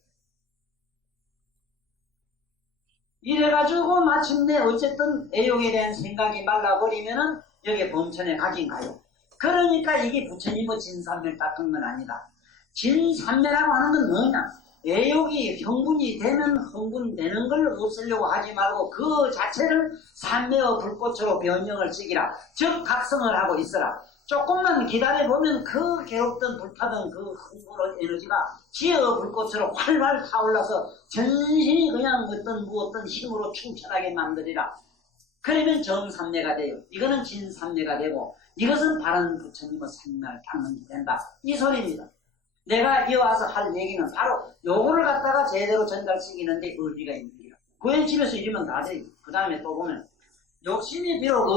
이래가지고 마침내 어쨌든 애욕에 대한 생각이 말라버리면은 여기 범천에 가긴 가요. 그러니까 이게 부처님의 진삼멸 닦은 건 아니다. 진삼멸이라고 하는 건 뭐냐? 애욕이 형분이 되면 흥분되는 걸 없애려고 하지 말고 그 자체를 삼매의 불꽃으로 변형을 시키라. 즉 각성을 하고 있어라. 조금만 기다려보면 그 괴롭던 불타던 그 흥분 에너지가 지혜의 불꽃으로 활활 타올라서 전신이 그냥 어떤 힘으로 충천하게 만들리라. 그러면 정삼매가 돼요. 이거는 진삼매가 되고 이것은 바른 부처님의 삼매를 닦는 게 된다. 이 소리입니다. 내가 이어와서 할 얘기는 바로 요거를 갖다가 제대로 전달시키는데 의미가 있는 거야. 그의 집에서 이러면 다 돼요. 그 다음에 또 보면 욕심이 비록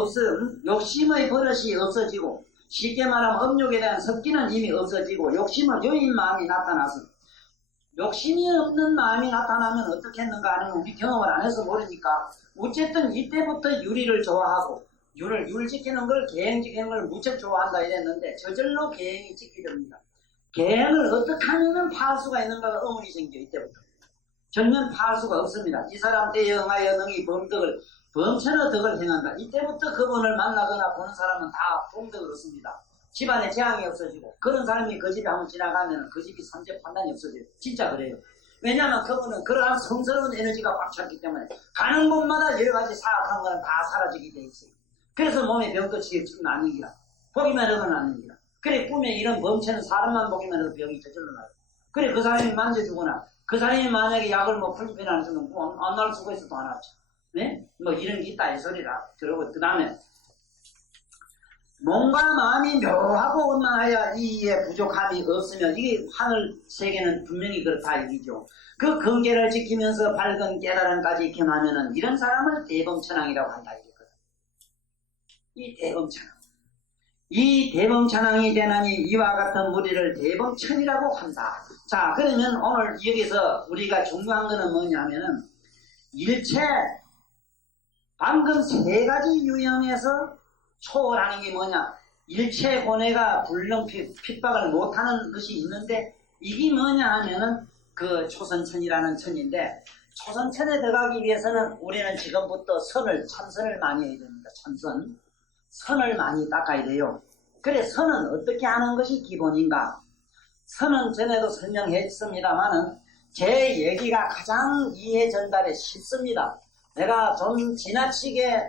욕심의 버릇이 없어지고 쉽게 말하면 음욕에 대한 섭기는 이미 없어지고 욕심의 요인 마음이 나타나서 욕심이 없는 마음이 나타나면 어떻게 했는가 하는 건 우리 경험을 안 해서 모르니까 어쨌든 이때부터 유리를 좋아하고 율 지키는 걸 계행 지키는 걸 무척 좋아한다 이랬는데 저절로 계행이 지키됩니다. 계행을 어떻게 하면 파할 수가 있는가가 의문이 생겨 이때부터. 전면 파할 수가 없습니다. 이 사람 대영하여 능히 범천의 덕을 행한다. 이때부터 그분을 만나거나 보는 사람은 다 공덕을 얻습니다. 집안에 재앙이 없어지고 그런 사람이 그 집에 한번 지나가면 그 집이 삼재 판단이 없어져요. 진짜 그래요. 왜냐하면 그분은 그러한 성스러운 에너지가 꽉 찼기 때문에 가는 곳마다 여러 가지 사악한 거는 다 사라지게 돼 있어요. 그래서 몸에 병끝이 지금 나는 기라. 보기만 해도 나는 기라. 그래 꿈에 이런 범체는 사람만 보기만 해도 병이 저절로 나요. 그래 그 사람이 만져주거나 그 사람이 만약에 약을 풀리펜 안 주면 안 날 수가 있어도 안 하지. 네? 뭐 이런 게 있다 이 소리라. 그러고 그 다음에 몸과 마음이 묘하고 원만하여 이에 부족함이 없으면 이게 하늘 세계는 분명히 그렇다 얘기죠. 그 경계를 지키면서 밝은 깨달음까지 겸하면은 이런 사람을 대범천왕이라고 한다 이거거든. 이 대범천왕. 이 대범천왕이 되나니 이와 같은 무리를 대범천이라고 한다. 자, 그러면 오늘 여기서 우리가 중요한 거는 뭐냐면은 일체 방금 세 가지 유형에서 초월하는 게 뭐냐? 일체 고뇌가 불능 핍박을 못하는 것이 있는데 이게 뭐냐 하면은 그 초선천이라는 천인데 초선천에 들어가기 위해서는 우리는 지금부터 참선을 많이 해야 됩니다. 선을 많이 닦아야 돼요. 그래 선은 어떻게 하는 것이 기본인가? 선은 전에도 설명했습니다만은 제 얘기가 가장 이해 전달에 쉽습니다. 내가 좀 지나치게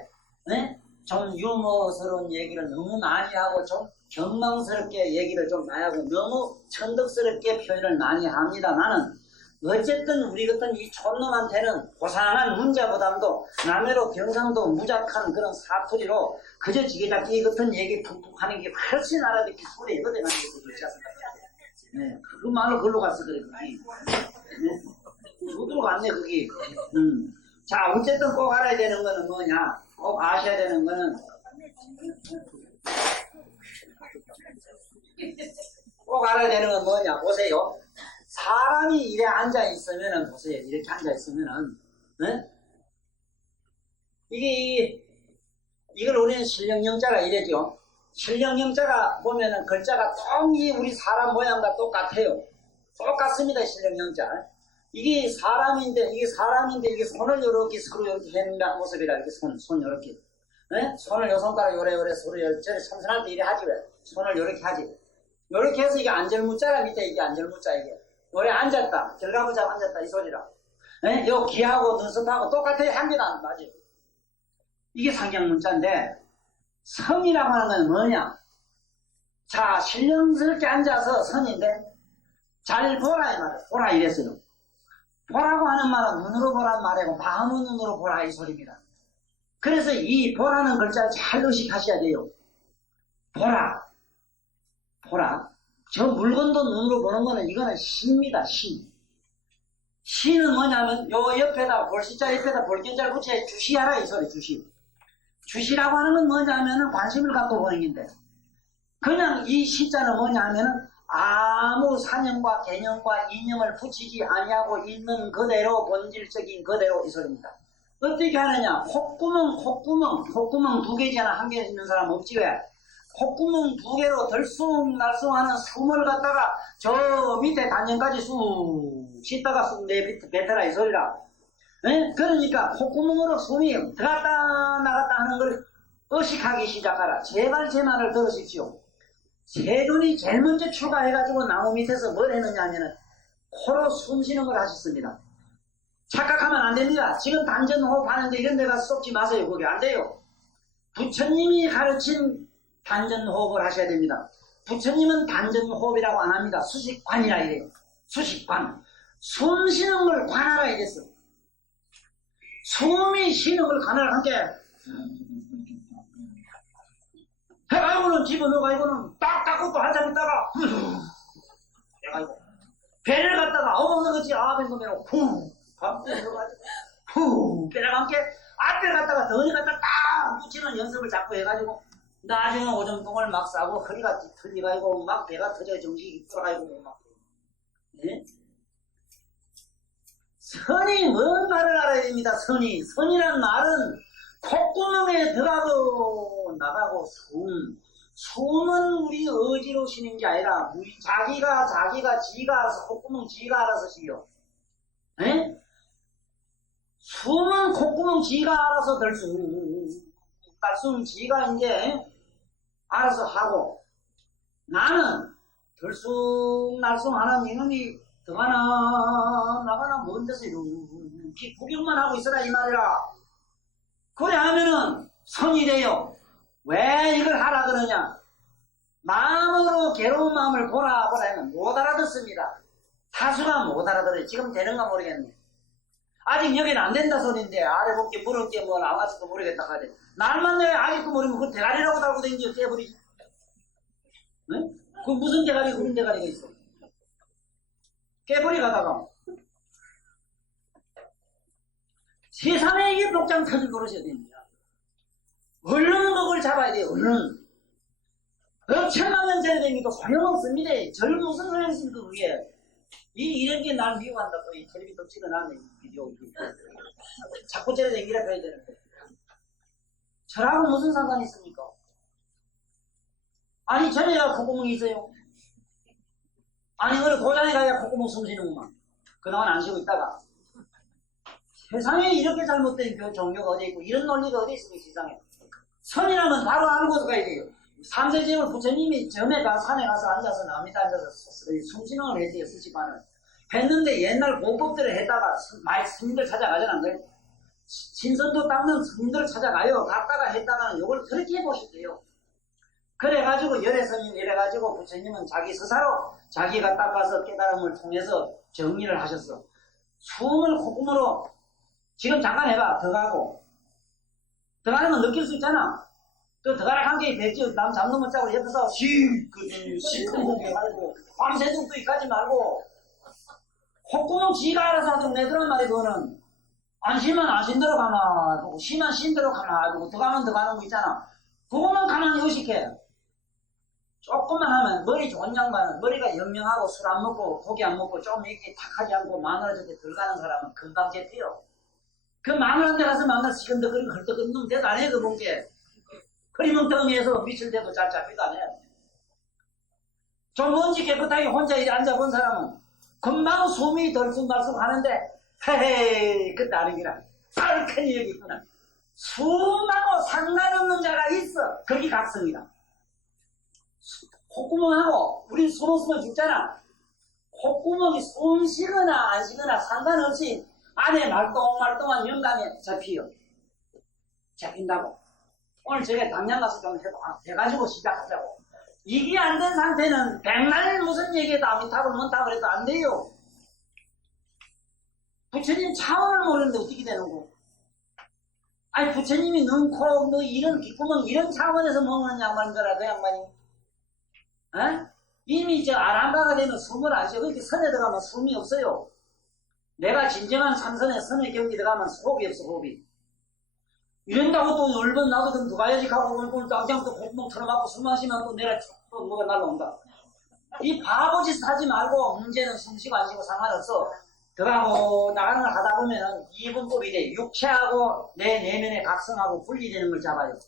좀 유머스러운 얘기를 너무 많이 하고 좀 경망스럽게 얘기를 좀 많이 하고 너무 천덕스럽게 표현을 많이 합니다만은 어쨌든 우리 같은 이 촌놈한테는 고상한 문자보담도 남해로 경상도 무작한 그런 사투리로 그저 지게잡기 같은 얘기 푹푹 하는 게 훨씬 알아듣기 소리 이거 되는 게 그렇지 않습니까? 네, 그 말로 걸로 갔어 그래 그게. 네, 저도로 갔네 그게. 자 어쨌든 꼭 알아야 되는 거는 뭐냐? 꼭 아셔야 되는 거는 꼭 알아야 되는 건 뭐냐? 보세요. 사람이 이래 앉아 있으면은 보세요. 이렇게 앉아 있으면은 이걸 우리는 실령영자가 이래죠. 실령영자가 보면은 글자가 통이 우리 사람 모양과 똑같아요. 똑같습니다. 실령영자. 이게 사람인데 이게 손을 요렇게 서로 이렇게 하는 모습이라 이렇게 손 요렇게. 손을 요 손가락 요래 서로 저래 참선할 때 이래 하지 왜? 손을 요렇게 하지. 요렇게 해서 이게 안절무자라 밑에 이게 안절무자 이게. 요래 앉았다. 결과부자 앉았다 이 소리라. 요 기하고 눈썹하고 똑같아요. 한 개도 안 맞아요. 이게 상경문자인데 선이라고 하는 건 뭐냐? 자, 신령스럽게 앉아서 선인데 잘 보라 이 말이에요. 보라 이랬어요. 보라고 하는 말은 눈으로 보라는 말이고 마음의 눈으로 보라 이 소리입니다. 그래서 이 보라는 글자를 잘 의식하셔야 돼요. 보라. 저 물건도 눈으로 보는 거는 이거는 시입니다. 시. 시는 뭐냐면 요 옆에다 볼시자 옆에다 볼견자를 붙여 주시하라 이 소리 주시. 주시라고 하는 건 뭐냐면은 관심을 갖고 보는 건데 그냥 이 시자는 뭐냐면은 아무 사념과 개념과 이념을 붙이지 아니하고 있는 그대로 본질적인 그대로 이 소리입니다. 어떻게 하느냐? 콧구멍 두 개잖아. 한 개 있는 사람 없지 왜? 콧구멍 두 개로 들쑥날쑥하는 숨을 갖다가 저 밑에 단연까지 쑥 쉬다가 쑥 뱉어라 이 소리라. 그러니까 콧구멍으로 숨이 들어갔다 나갔다 하는 걸 의식하기 시작하라. 제발 제 말을 들으십시오. 세존이 제일 먼저 출가해가지고 나무 밑에서 뭘 했느냐 하면은 코로 숨 쉬는 걸 하셨습니다. 착각하면 안 됩니다. 지금 단전호흡 하는데 이런 데 가서 쏟지 마세요. 그게 안 돼요. 부처님이 가르친 단전호흡을 하셔야 됩니다. 부처님은 단전호흡이라고 안 합니다. 수식관이라 이래요. 수식관. 숨 쉬는 걸 관하라 이랬어. 숨이 쉬는 걸 관하라 함께 해가지고는 집어넣어가지고는 딱 닦고 또 한참 있다가 해가지고 배를 갖다가 어먹는 거지 아벤도메로 후 배를 함께 앞에 갖다가 덩이 갖다 딱 붙이는 연습을 자꾸 해가지고 나중에 오줌통을 막 싸고 허리가 틀리가지고 막 배가 터져 정신이 돌아가지고 막 선이 뭔 말을 알아야 됩니다. 선이란 말은 콧구멍에 들어가고 나가고 숨은 우리 의지로 쉬는 게 아니라 우리 지가 알아서 콧구멍 지가 알아서 쉬요. 숨은 콧구멍 지가 알아서 들숨 지가 이제 알아서 하고 나는 들숨날숨 하는 이놈이 들어가나 나가나 먼 데서 이렇게 구경만 하고 있어라 이 말이라. 그래 하면은 선이 돼요. 왜 이걸 하라 그러냐? 마음으로 괴로운 마음을 보라 하면 못 알아듣습니다. 다수가 못 알아들어요. 지금 되는가 모르겠네. 아직 여기는 안 된다 소리인데 아래 볼게 물을게 뭐 나와서도 모르겠다 하대. 날만 내가 아직도 모르면 그 대가리라고 달고 다니지 깨버리지. 응? 그 무슨 대가리 그런 대가리가 있어. 깨버리 가다가 세상에 이게 복장 터질 버릇이 됩니다. 얼른 그걸 잡아야 돼요. 얼른. 천만 원 전에도 소용없습니다. 절 무슨 소용이 있습니까, 그게. 이런 게 날 미워한다고, 이 텔레비전 찍어놨네, 이 비디오. 자꾸 저래 얘기를 해야 되는데. 저하고 무슨 상관이 있습니까? 아니, 저래야 콧구멍이 있어요. 아니, 어느 도장에 가야 콧구멍 숨 쉬는구만. 그동안 안 쉬고 있다가. 세상에 이렇게 잘못된 종교가 어디 있고, 이런 논리가 어디 있습니까, 세상에. 선이라면 바로 알고서 가야 돼요. 삼세제물 부처님이 점에 가 산에 가서 앉아서 남이다 앉아서 숨쉬는 했대요. 수시반을 했는데 옛날 공법대로 했다가 많이 스님들 찾아가잖아. 신선도 닦는 스님들 찾아가요. 갔다가 했다가는 이걸 그렇게 해보셨대요. 그래가지고 열애스님 이래가지고 부처님은 자기 스사로 자기가 닦아서 깨달음을 통해서 정리를 하셨어. 숨을 콧구멍으로 지금 잠깐 해봐. 더 가고 더 가는 건 느낄 수 있잖아. 또 더가락 한 개에 백지 남 잡는 것 짜고 옆에서 시큰둥 해가지고 밤새도록 가지 말고 콧구멍 지가 알아서 하도록 내더란 말이야. 그거는 안 쉬면 안 쉰대로 가만두고 쉬면 쉰대로 가만두고 더 가면 더 가는 거 있잖아. 그것만 가만히 의식해. 조금만 하면 머리 좋은 양반은 머리가 연명하고 술 안 먹고 고기 안 먹고 좀 이렇게 탁 하지 않고 마누라 저렇게 들어가는 사람은 금방 잡혀요. 그 마누라한테 가서 마누라 시큰덕거리고 헐떡거리는 놈 대도 안 해. 그 본게 흐리멍텅이에서 미칠 때도 잘 잡히도 안 해. 좀 먼지 깨끗하게 혼자 이리 앉아본 사람은 금방 숨이 덜쑥덜쑥 하는데 헤헤이 그 다르기라 살큰이 여기 있구나. 숨하고 상관없는 자가 있어. 거기 각성이다. 콧구멍하고 우린 숨 없으면 죽잖아. 콧구멍이 숨 쉬거나 안 쉬거나 상관없이 안에 말똥말똥한 영감에 잡히요. 잡힌다고. 오늘 저게 당장 가서 좀 해가지고 시작하자고. 이게 안 된 상태는 백날 무슨 얘기해도 아미타불 문타불 해도 안 돼요. 부처님 차원을 모르는데 어떻게 되는 거? 아니 부처님이 눈, 코, 뭐 이런 귓구멍 이런 차원에서 먹는 양반인 거라 그 양반이. 에? 이미 저 아람바가 되면 숨을 안 쉬어. 그렇게 선에 들어가면 숨이 없어요. 내가 진정한 참선에 선에 경기 들어가면 호흡이 없어. 호흡이. 이런다고 또 울면 나도 좀 더 가야지 하고 울고 당장 또 콧구멍 틀어막고 숨 마시면 또 내가 또 뭐가 날라온다. 이 바보짓 하지 말고 문제는 숨 쉬고 안 쉬고 상관없어. 그러고 나가는 걸 하다 보면 이분법이 돼. 육체하고 내 내면의 각성하고 분리되는 걸 잡아요.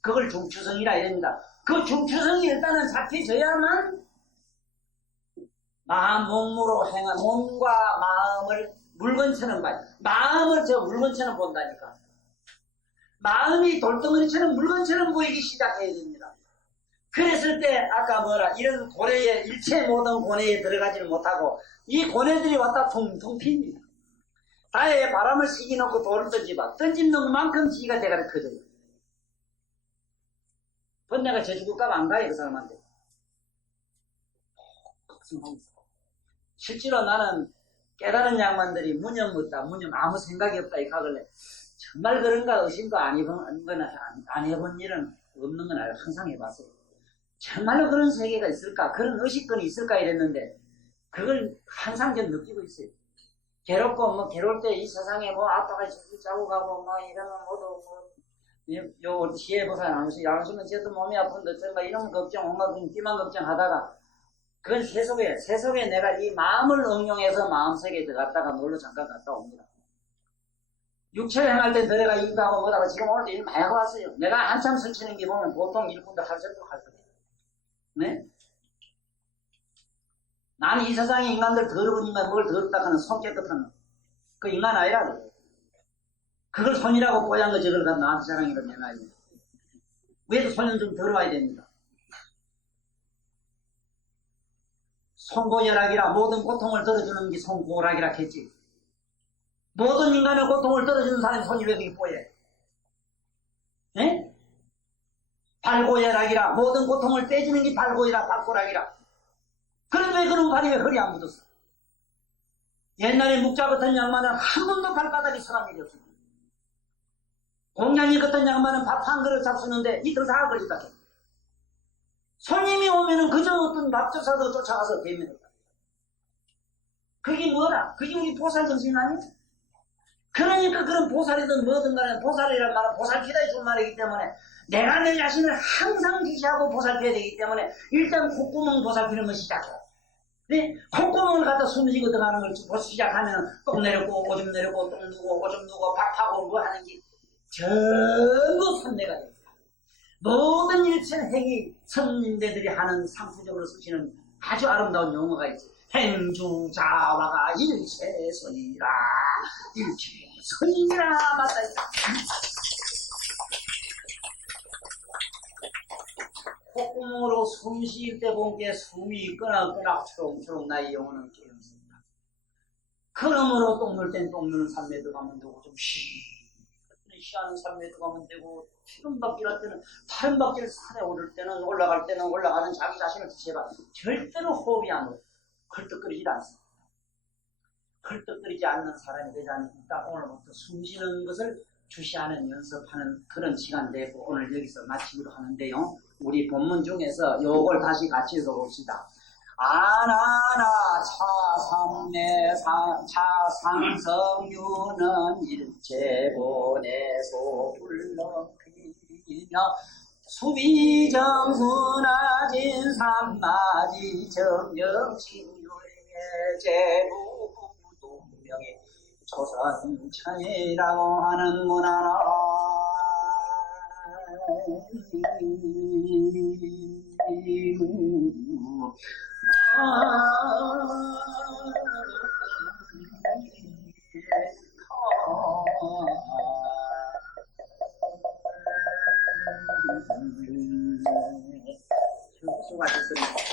그걸 중추성이라 이럽니다. 그 중추성이 일단은 잡혀져야만 마음 몸으로 행한 몸과 마음을 물건처럼 봐요. 마음을 저 물건처럼 본다니까. 마음이 돌덩어리처럼 물건처럼 보이기 시작해야 됩니다. 그랬을 때 아까 뭐라 이런 고뇌에 일체 모든 고뇌에 들어가지를 못하고 이 고뇌들이 왔다 통통 핍니다. 다에 바람을 시기놓고 돌을 던지봐. 던지는 것만큼 지가 대가리 커져요. 번뇌가 저 죽을 값 안 가요. 그 사람한테. 실제로 나는 깨달은 양반들이 무념 없다. 무념 아무 생각이 없다. 이 가글래. 정말 그런가 의심도 안 해본 일은 없는 건 항상 해봤어요. 정말로 그런 세계가 있을까? 그런 의식권이 있을까? 이랬는데 그걸 항상 좀 느끼고 있어요. 괴롭고 뭐 괴로울 때 이 세상에 뭐 아빠가 자고 가고 뭐 이러면 모두 요 시해보살 나오시면 쟤도 몸이 아픈데 정말 이런 걱정 온갖 끼만 걱정하다가 그건 세속에 내가 이 마음을 응용해서 마음세계에 들어갔다가 놀러 잠깐 갔다 옵니다. 육체를 행할 때 내가 일도 하고 뭐다가 지금 오늘도 일 많이 하고 왔어요. 내가 한참 설치는 게 보면 보통 일꾼도 할 정도 할 거예요. 네? 나는 이 세상에 인간들 더러운 인간 뭘 더럽다 하는 손 깨끗한 그 인간 아니라 그걸 손이라고 뽀얀 거 저걸 갖다 나한테 자랑이라고 내놔야 돼. 왜도 손은 좀 더러워야 됩니다. 손고열악이라 모든 고통을 덜어주는 게 손고락이라 했지. 모든 인간의 고통을 떨어지는 사람이 손이 왜 그렇게 뽀얘? 예? 발고열악이라 모든 고통을 빼주는 게 발고락이라. 그런데 왜 그런 발이 왜 허리 안 묻었어? 옛날에 묵자 같은 양반은 한 번도 발바닥이 서한 일이 없습니다. 공양이 같은 양반은 밥 한 그릇 잡수는데 이틀 다 걸리다. 손님이 오면은 그저 어떤 밥조사도 쫓아가서 대면을 다. 그게 뭐라? 그게 우리 보살 정신 아니야? 그러니까 그런 보살이든 뭐든 간에 보살이란 말은 보살피다의 줄 말이기 때문에 내가 내 자신을 항상 지시하고 보살펴야 되기 때문에 일단 콧구멍 보살피는 걸 시작해. 네? 콧구멍을 갖다 숨쉬고 들어가는 걸 시작하면 똥 내렸고 오줌 내렸고 똥 누고 오줌 누고 밥하고 뭐 하는 게 전부 선례가 됩니다. 모든 일체는 행위 선임대들이 하는 상투적으로 쓰시는 아주 아름다운 용어가 있지. 행주자화가 일체선이라 일체선이라 맞다. 콧구멍으로 숨 쉴 때 본 게 숨이 있거나 없거나 초롱초롱 나의 영혼은 깨었습니다. 그러므로 똥 눌 땐 똥 누는 산매도 가면 되고 좀 쉬하는 산매도 가면 되고 피름박질 할 때는 타름박질 산에 오를 때는 올라갈 때는 올라가는 자기 자신을 지켜봐. 절대로 호흡이 안 오고 헐떡거리지 않습니다. 헐떡거리지 않는 사람이 되지 않으니까 오늘부터 숨 쉬는 것을 주시하는 연습하는 그런 시간 되고 오늘 여기서 마치기로 하는데요. 우리 본문 중에서 요걸 다시 같이 읽어봅시다. 아나나 차삼매 차상성유는 일체 보내소 불러피며 수비정순하진 삼마지 정영신유의 제부동명의 조선천이라고 하는구나. 수고하셨습니다.